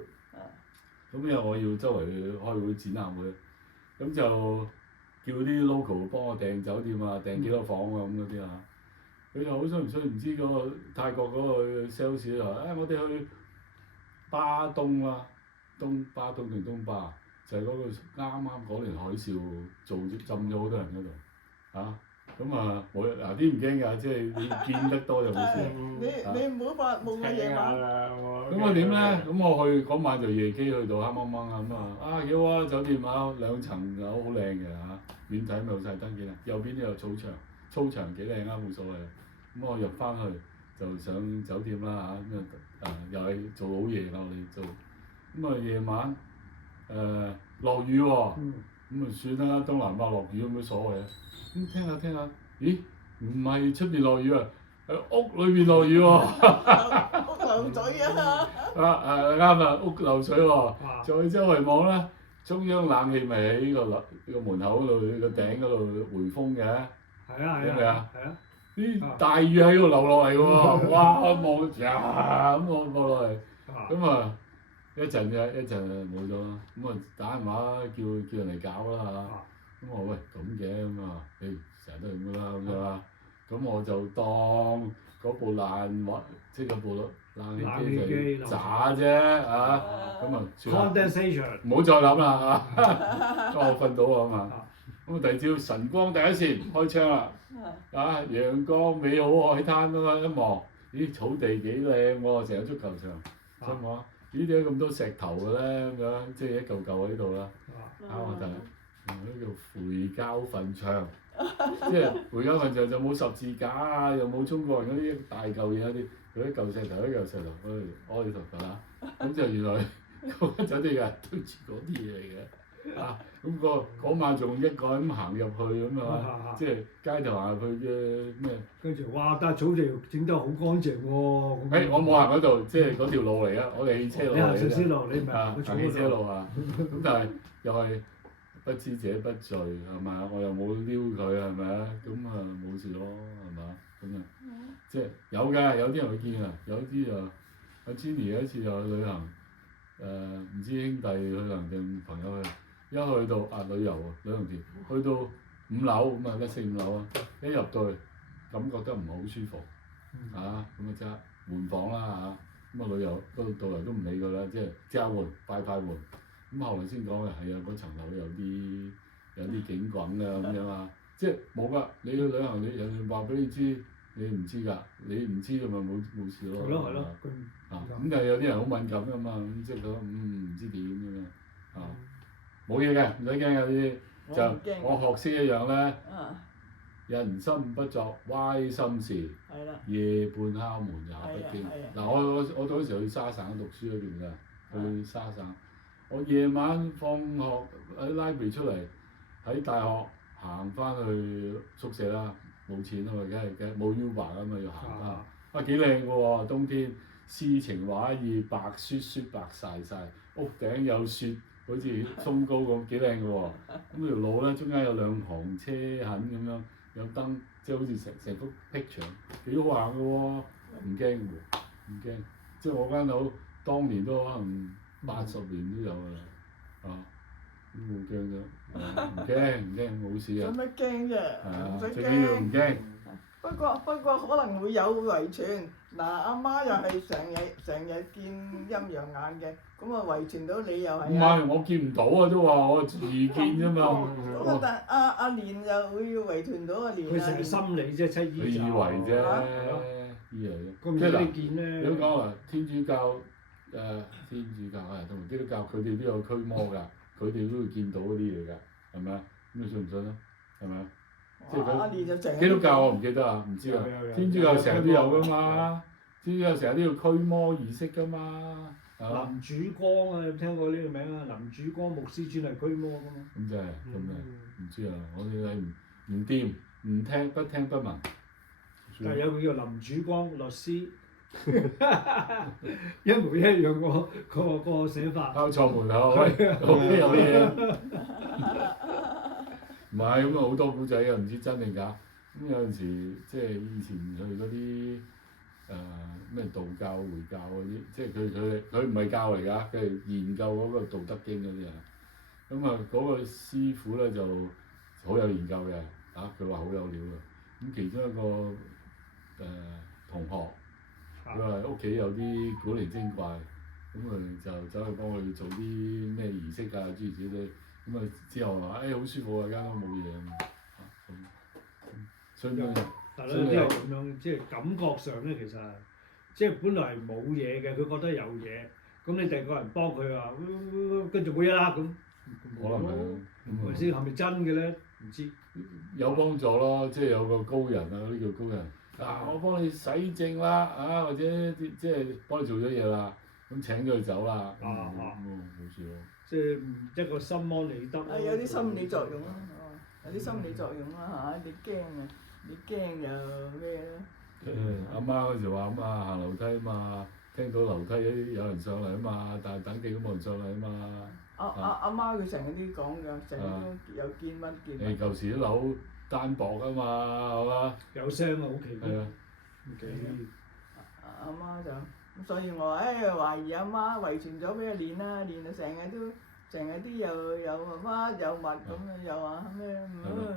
咁因為我要周圍去開會展覽會，咁就叫啲 local 幫我訂酒店啊，訂幾多房啊咁嗰啲啊。佢就好想唔知個泰國嗰個 sales 就話我哋去巴東啦，巴東定東巴，就係嗰個啱嗰年海嘯浸咗好多人嗰度，咁啊冇嗱啲唔驚㗎，即係你見得多就冇事。你唔好發夢啊夜晚。咁我點咧？咁我去嗰晚就夜機去到黑掹掹啊咁啊，幾好啊酒店啊2層樓好靚嘅嚇，遠睇咪有晒燈幾靚，右邊都有操場幾靚啊冇所謂。咁我入翻去就上酒店啦嚇，咁又係做好夜啦我哋做，咁啊夜晚落雨喎，咁啊算啦，東南亞落雨有乜所謂啊？咁聽下，咦唔係出邊落雨啊，喺屋裏邊落雨喎，屋流水啊！啱啊，屋流水喎，再周圍望咧，中央冷氣咪喺個門口嗰度個頂嗰度回風嘅，係咪啊？啲大雨喺度流落嚟喎，哇！望呀咁望落嚟，咁啊一陣冇咗啦，咁啊打電話叫人嚟搞啦嚇，咁我喂咁嘅咁啊，成日都係咁噶啦咁樣啊，咁我就當嗰部即係嗰部冷氣機就渣啫嚇，咁啊算啦，唔好再諗啦嚇，我瞓到啊嘛，咁啊第二朝晨光第一線開窗啦。陽光美好海灘啊嘛，一望，咦草地幾靚喎，成個足球場，心諗咦點解咁多石頭嘅咧咁樣，即係一嚿嚿喺度啦，我就呢叫回教墳場，即係回教墳場就冇十字架啊，又冇中國人嗰啲大嚿嘢嗰啲，佢一嚿石頭，屙你頭髮啦，咁就原來嗰間酒店有人堆住嗰啲嘢嚟嘅。咁嗰晚仲1個人行入去咁啊，即係街頭行入去嘅咩？跟住哇！但係草地整得好乾淨喎。我冇行嗰度，即係嗰條路嚟啊！我哋汽車路嚟㗎。你行路，你唔係行汽車路啊！咁但係又係不知者不罪係咪？我又冇撩佢係咪啊？咁啊冇事咯係嘛？咁啊即係有㗎，有啲人會見啊，有啲就阿 Jenny 有一次就去旅行，唔知兄弟去旅行定朋友去。一去到旅遊啊，旅行團去到5樓咁啊，4、5樓啊，一入到去感覺得唔係好舒服，咁啊即刻換房啦嚇，咁啊旅遊嗰度導遊都唔理佢啦，即刻換，快換，咁後來先講嘅係啊，嗰層樓有啲景轟啊咁樣啊，即係冇㗎，你去旅行你人哋話俾你知，你唔知㗎，你唔知咁咪冇事咯，係咯，咁但係有啲人好敏感㗎嘛，咁即係覺得唔知點咁樣冇嘢嘅，唔使驚嘅呢啲，就我學識一樣咧，人心不作歪心事，夜半敲門也不驚。嗱我嗰時去沙省讀書嗰邊㗎，去沙省，我夜晚放學喺 library 出嚟，喺大學行翻去宿舍啦，冇錢啊嘛，梗係冇 Uber 啊嘛，要行翻。啊幾靚嘅喎，冬天詩情畫意，白雪雪白曬，屋頂有雪，好似鬆糕咁，幾靚嘅喎。咁條路咧中間有兩行車痕咁樣，有燈，即係好似成幅 picture，幾好行嘅喎，唔驚喎，唔驚。即係我間樓當年都可能80年都有㗎啦，啊，咁冇驚啫，唔驚冇事啊。使乜驚啫？唔使最緊要唔驚。驚。不過可能會有遺傳。嗱，阿媽又係成日見陰陽眼嘅，咁啊遺傳到你又係唔係我見唔到啊，都話我預見啫嘛。咁啊，但阿蓮就會要遺傳到阿蓮佢成日心理啫，七你姨以為啫啊，以為啫。咁即係你見咧，你咁講啊，天主教同埋基督教佢哋都有驅魔㗎，佢哋都會見到嗰啲嘢㗎，係咪啊？咁你信唔信啊？係咪啊？即係阿蓮就成日基督教我唔記得啊，唔知啊。天主教成日都有㗎嘛，天主教成日都要驅魔儀式㗎嘛，係嘛？林主光啊，有冇聽過呢個名啊？林主光牧師專係驅魔㗎嘛。咁真係唔知啊！我哋係唔掂，唔聽不聞。但係有個叫林主光律師，一模一樣個寫法。敲錯門口，喂，屋企有嘢。唔係咁啊，好多古仔啊，唔知真定假。咁有陣時即係以前去嗰啲咩道教、回教嗰啲，即係佢唔係教嚟㗎，佢係研究嗰個《道德經》嗰啲啊。咁啊，嗰個師傅咧就好有研究嘅，佢話好有料嘅。咁其中一個同學，佢話屋企有啲古靈精怪，咁佢就走去幫佢做啲咩儀式啊，諸如此類。咁啊之後話好舒服啊，間屋冇嘢咁，所以但係有啲係咁樣，即係感覺上咧，其實即係本來係冇嘢嘅，佢覺得有嘢，咁你第二個人幫佢話，跟住冇嘢啦咁，可能係係咪先？係咪真嘅咧？唔知。有幫助咯，即係有個高人啊，嗰啲叫高人。我幫你洗淨啦，或者即係幫你做咗嘢啦，咁請咗佢走啦，冇事咯。即係一個心安理得。有啲心理作用啦，有啲心理作用啦嚇，你驚又咩咧？阿媽嗰時話啊嘛，行樓梯啊嘛，聽到樓梯有人上嚟啊嘛，但係等極都冇人上嚟啊嘛。阿媽佢成日都講㗎，成日都有見乜。舊時啲樓單薄啊嘛，係嘛？有聲啊，好奇怪。係啊。阿媽就咁，所以我話懷疑阿媽遺傳咗俾佢練啦，練到成日都有乜有物咁啊，又話咩？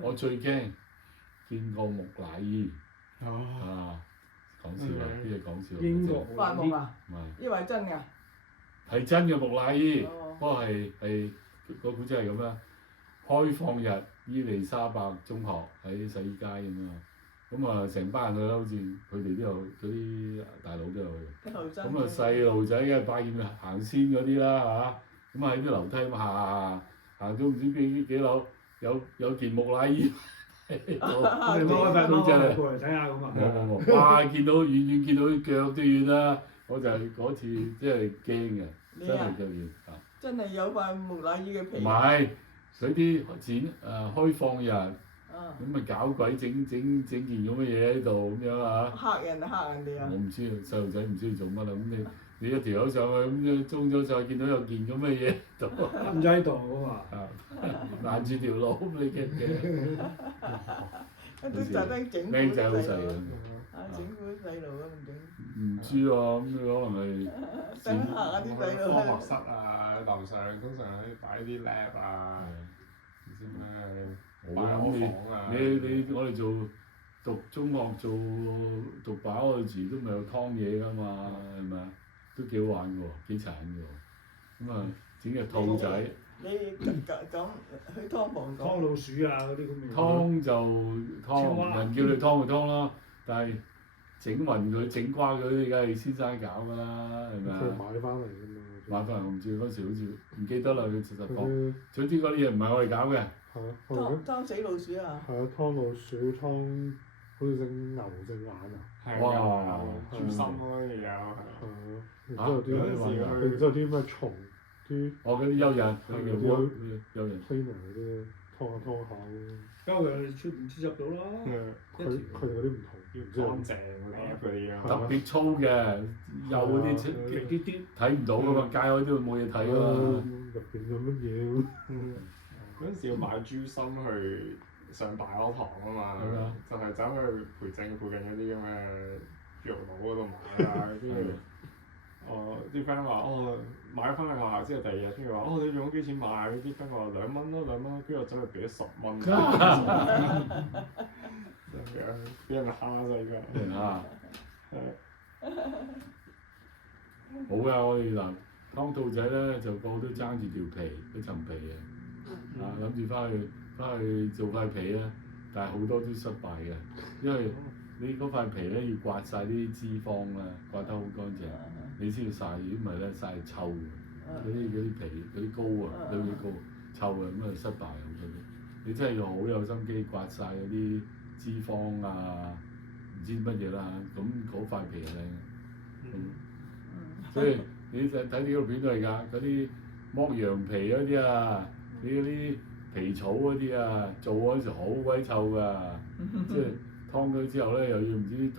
我最驚見過木乃伊。講笑啊！啲嘢講笑。英國發夢啊？唔係。呢個係真㗎。係真嘅木乃伊，不過係個古仔係咁啦。開放日，伊利沙伯中學喺洗衣街咁啊，咁啊成班人去啦，好似佢哋都有嗰啲大佬都有去。咁啊細路仔嘅百厭行先嗰啲啦嚇，咁啊喺啲樓梯咁行到唔知幾樓，有件木乃伊喺度。我哋開過嚟睇下咁啊。冇，哇！見到遠見到啲腳都遠啦，我就係嗰次真係驚嘅，真係腳軟啊！真係有塊木乃伊嘅皮。唔係，佢啲開放日，咁咪搞鬼整件咁嘅嘢喺度咁樣啊！嚇人哋啊！我唔知啊，細路仔唔知做乜啊！咁你一條友上去咁樣衝咗上去，見到有件咁嘅嘢喺度，瞓咗喺度啊嘛！攔住條路咁，你驚唔驚？都特登整僆仔好細嘅。整蠱細路啊！唔整。唔知啊，咁你可能係想嚇下啲細路。科學室啊，樓上通常喺擺啲 lab 啊，唔知咩好啊！你我哋讀中學讀biology都咪有湯嘢㗎嘛，係咪啊？都幾好玩㗎喎，幾殘㗎喎。咁啊，整隻兔仔。你咁去湯房劏老鼠啊嗰啲咁嘅。湯就湯，人叫你湯就湯啦，但係整暈佢、整瓜佢啲，梗係先生搞㗎啦，係咪啊？佢買翻嚟㗎嘛。買翻嚟我唔知，嗰時好似唔記得啦，佢實講。總之嗰啲嘢唔係我哋搞嘅。係啊。湯死老鼠啊！係啊，湯老鼠湯，好似整牛隻眼啊！哇！豬心咯，又有。係啊。然之後啲咩蟲啲。嗰啲蚯蚓，係嗰啲蚯蚓。cleaner 嗰啲拖下交嘅你出唔知執到啦。佢哋嗰啲唔同，要唔知乾淨嗰啲 app 嗰啲啊。特別粗嘅，幼嗰啲肥啲啲。睇唔到噶嘛，街嗰啲冇嘢睇噶嘛。入邊有乜嘢？嗰陣時要買豬心去上大學堂啊嘛，就係走去培正附近嗰啲咁嘅豬肉佬嗰度買啊，跟住啲 friend 話買咗翻去學校之後第二日，跟住話你用咗幾錢買？啲 friend 話2蚊咯2蚊，跟住我走去俾咗10蚊，真係俾人蝦晒而家。俾人蝦。好噶，我哋嗱湯兔仔咧就個個都爭住條皮嗰層皮嘅，諗住翻去做塊皮咧，但係好多都失敗嘅，因為你嗰塊皮咧要刮晒啲脂肪啦，刮得好乾淨，你先要曬，如果唔係咧曬臭嘅，嗰啲皮嗰啲膏啊，嗰啲膏臭嘅，咁啊失敗好多啲。你真係要好有心機刮晒嗰啲脂肪啊，唔知乜嘢啦，咁嗰塊皮係靚。所以你睇啲紀錄片都係㗎，嗰啲剝羊皮嗰啲啊，你嗰啲皮草嗰啲啊，做嗰陣時好鬼臭㗎，即係劏咗之後咧，又要唔知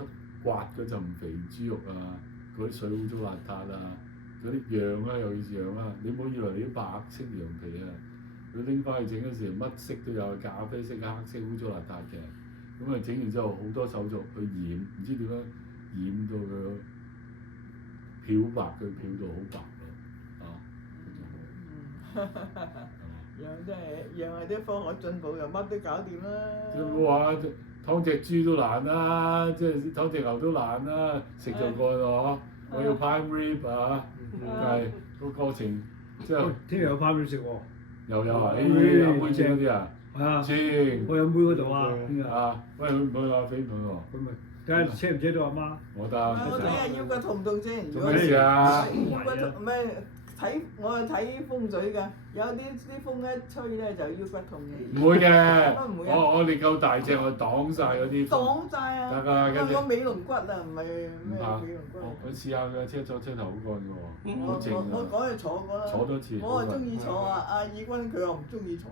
刮嗰陣肥豬肉啊，嗰啲水污糟邋遢啊，嗰啲樣啊又要樣啊，你唔好以為你啲白色羊皮啊，佢拎翻去整嗰時乜色都有，咖啡色、黑色污糟邋遢嘅，咁啊整完之後好多手續去染，唔知點樣染到佢。漂白佢漂到好白咯，樣真係樣係啲科學進步，又乜都搞掂啦。即係冇話劏隻豬都難啦，即係劏隻牛都難啦，食就過咯嗬。我要 prime rib 啊，但係個過程即係。聽日有 prime rib 食喎。又有啊！誒阿妹正嗰啲啊，正。我有妹嗰度啊。啊，喂，佢唔去啊，飛唔去喎。咁咪睇下車唔車到阿媽？我得。我睇下腰骨痛唔痛先。做咩事啊？腰骨痛咩？睇我係睇風水㗎，有啲風一吹咧就腰骨痛嘅。唔會嘅，唔會我哋夠大隻，我擋晒嗰啲。擋晒啊！得㗎，跟住。我尾龍骨啊，唔係咩尾龍骨。我試下嘅，車頭好乾嘅喎，好靜我嗰日坐過啦。坐多次。我係中意坐啊！阿義軍佢話唔中意坐，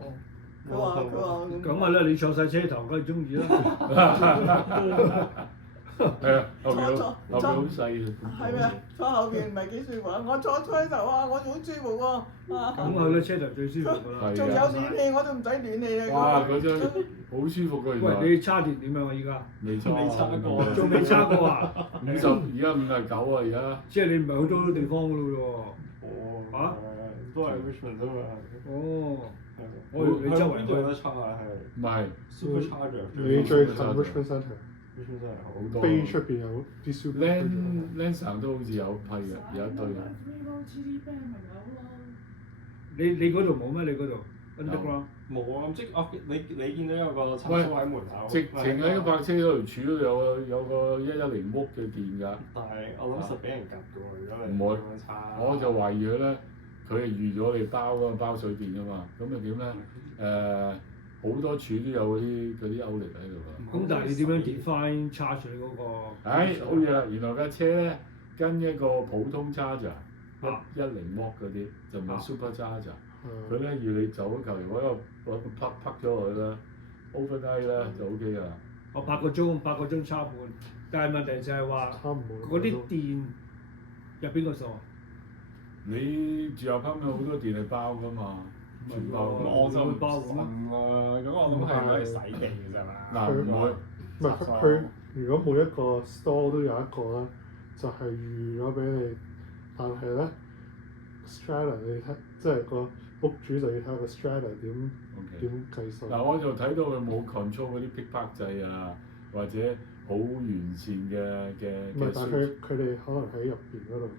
佢話咁係啦，你坐晒車頭梗係中意啦。係啊，後邊好細嘅。係咪啊？坐後邊唔係幾舒服啊！我坐車頭啊，我好舒服喎。咁係啦，車頭最舒服㗎啦。仲有暖氣我都唔使暖氣啊！哇！嗰張好舒服㗎原來。喂，你叉電點樣啊？依家？未叉過。仲未叉過啊50，而家59啊！而家。即係你唔係好多地方㗎咯喎。嚇？都係 Richmond 啫嘛。哦。我以為你周圍都有得叉啊，係。唔係。Supercharger。你最近 Richmond Centre。Richmond 真係好多。飛出邊有啲 Lansdowne 都好似有批嘅，有一堆嘅。你嗰度冇咩？你嗰度 underground 冇啊！即你見到有個插蘇喺門口。直情喺個泊車嗰條柱都有個110伏嘅電㗎。但係我諗實俾人夾㗎喎，如果你唔會咁樣叉。我就懷疑佢咧，佢係預咗你包㗎嘛，包水電㗎嘛，咁就點咧？好多柱都有嗰啲歐力喺度㗎。咁但係你點樣 define charge 你嗰個？好嘢啦！原來架車咧跟一個普通 charger 110伏嗰啲，就唔係 super charger。佢咧要你走求其揾個拍咗落去啦 ，overnight 啦就 OK 㗎啦。我8個鐘叉半，但係問題就係話嗰啲電入邊個數啊？你住入坑有好多電係包㗎嘛，全包。我就會包㗎嘛。咁我諗係攞嚟洗地嘅啫嘛。嗱唔會。唔係佢，如果每一個 store 都有一個咧，就係預咗俾你，但係咧 Strata 你睇，即係個屋主就要睇下個 Strata 點計數。嗱我就睇到佢冇 control 嗰啲 pick park 掣啊，或者好完善嘅。唔係，但係佢哋可能喺入邊嗰度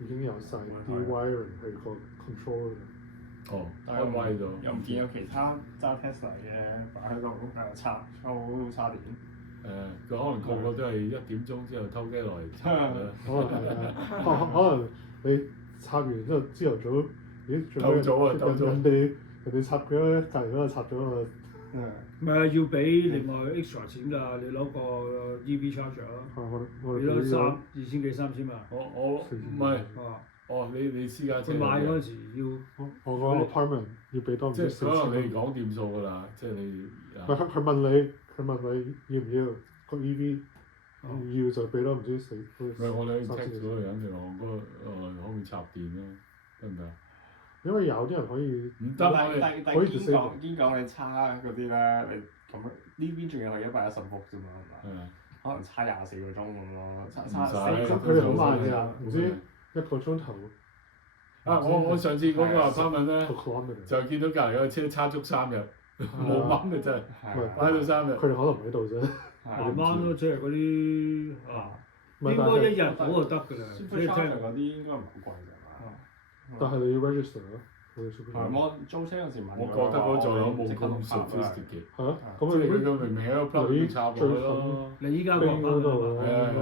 已經有晒啲 wiring 去個 control 嗰度。哦，開歪咗。又唔見有其他揸 Tesla 嘅擺喺度喺度插電。佢可能個個都係1點鐘之後偷雞落嚟插啦。可能你插完之後朝頭早，咦？偷咗人哋插咗，隔離嗰個插咗啊！唔係要俾另外 extra 錢㗎，你攞個 EV charger 咯。你攞2000幾3000萬。我唔係。哦，你私家車佢買嗰陣時要我個 apartment 要俾多唔即係知四千可能你蚊。講掂數㗎啦，即係你唔係佢問你要唔要個 EV，要就俾多唔知四。唔係我哋 text 嗰個人就話嗰個可唔可以插電咧？得唔得啊？因為有啲人可以唔得我哋但可以堅講你叉嗰啲咧，你咁樣呢邊仲要係110伏啫嘛，係咪？可能叉24個鐘咁咯，叉佢哋好慢㗎，唔知1個鐘頭。啊！我上次嗰個 apartment 咧，個 kilometer 就見到隔離個車叉足3日，冇掹嘅真係，擺到3日。佢哋可能唔喺度啫。慢慢咯，即係嗰啲應該一日到就得㗎啦。Super Charger 嗰啲應該唔係好貴㗎嘛。但係你要 register 咯，佢 super。係我租車嗰時問我覺得嗰座樓冇咁 sophisticated。係啊，即係咁佢明明喺個 plug 插落去咯。你依家講嗰翻度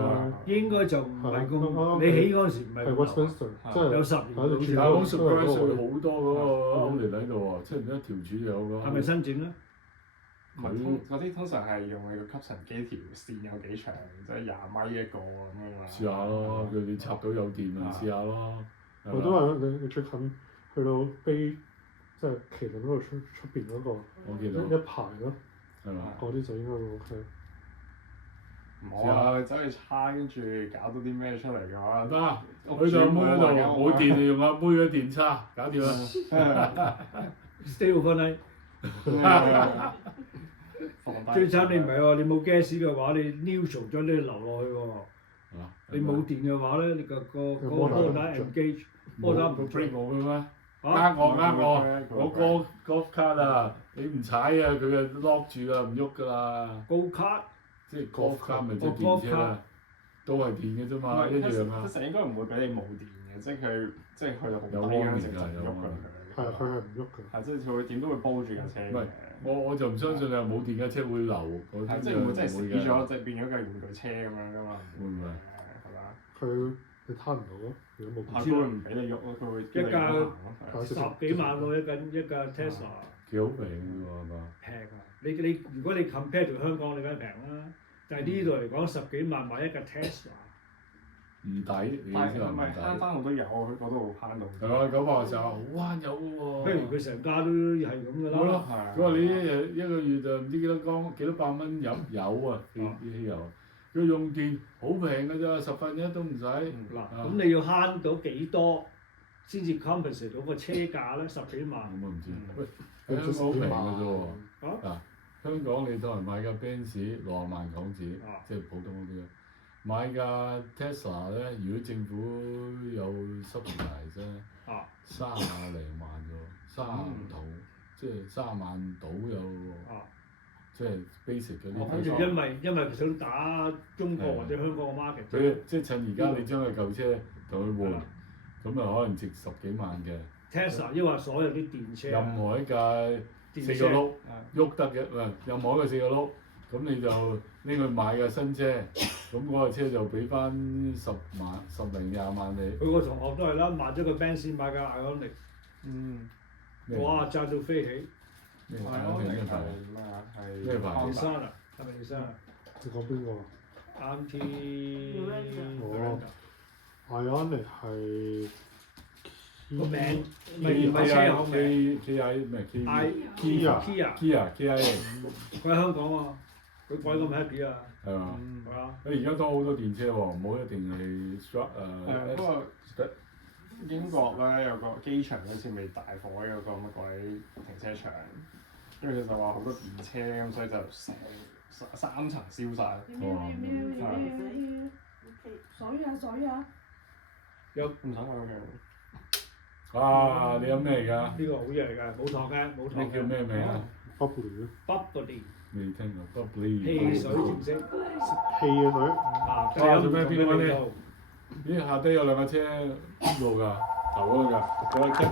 啊，應該就唔係咁。係你起嗰陣時唔係係 Westminster，即係有10年好似但係講 surprise 佢好多嗰個 outlet 喺度喎，即係唔一條柱有個。係咪申請咧？嗰啲通常係用你個吸塵機條線有幾長，即係20米一個咁樣嘛。試下咯，佢哋插到有電咪試下咯。我都話你最近去到 Bay，即係麒麟嗰度出邊嗰個我記得一排咯，係嘛？嗰啲就應該會 OK。唔好啊！你走去叉跟住搞到啲咩出嚟嘅話，得，去到阿妹嗰度冇電就用阿妹嘅電叉，搞掂啦。 Stay overnight。最慘你唔係喎，你冇 gas 嘅話，你 neutral 咗你留落去喎。你冇電嘅話咧，你個摩打 engage， 摩打唔 break 我嘅咩？我，我golf cart啊！你唔踩啊，佢就 lock 住啊，唔喐㗎啦。高卡，即係 golf cart 咪即係電車啦，都係電嘅啫嘛，一樣啊。其實應該唔會俾你冇電嘅，即係佢去到好低嗰陣時就唔喐㗎。係佢係唔喐㗎。係即係佢會點都會煲住架車嘅。我就唔相信你話冇電嘅車會流嗰啲，即係唔會真係死咗，即係變咗架玩具車咁樣㗎嘛。會唔會？係嘛？佢你攤唔到咯，如果冇電。佢會唔俾你喐咯，佢會一架10幾萬喎，一架 Tesla。幾好平㗎喎係嘛？平啊！你如果你 compare 到香港，你梗係平啦。但係呢度嚟講10幾萬買一架 Tesla。唔抵，你但係先話唔慳翻好多油，佢嗰度慳到。係啊，980好慳油㗎喎。不如佢成家都係咁㗎啦。好咯，佢話你一個月就唔知幾多百蚊入油啊，啲汽油。佢用電好平㗎咋，1/10都唔使。嗱，咁你要慳到幾多先至 compensate 到個車價咧？10幾萬。咁啊唔知，喂，香港好平㗎啫喎。嗱，香港你當人買架 Benz 60萬港紙，即係普通嗰啲啊。買架 Tesla 咧，如果政府有subsidize咧，30零萬啫喎，30到，即係30萬到有喎。即係 basic 嗰啲。跟住因為佢想打中國或者香港嘅 market。佢即係趁而家你將佢舊車同佢換，咁啊可能值10幾萬嘅。Tesla 抑或所有啲電車。任何一架4個轆喐得嘅，任何一個4個轆，咁你就拎去買架新車，咁嗰架車就俾翻10零20萬你。佢個同學都係啦，買咗個 Benz 買架 Ioniq，哇揸到飛起！咩牌？咩牌？咩牌？後生啊，係咪後生啊？你講邊個？MT。哦 Ioniq 係個名唔係車口名。KI 咩 Kia。佢喺香港喎，佢鬼咁 happy 啊！係嘛？係啊。而家多好多電車喎，唔好一定係 struct 不過英國咧有個機場好似未大火，有個乜鬼停車場，跟住佢就話好多電車咁，所以就成3層燒晒。水啊！有唔使我嘅。啊！你飲咩嚟㗎？呢個好嘢嚟㗎，冇糖嘅，冇糖。你叫咩名啊 Bubbly。未聽過 Bubbly。汽水甜色。氣嘅水。做咩邊個呢？咦，下低有2架車邊度㗎？頭嗰個㗎。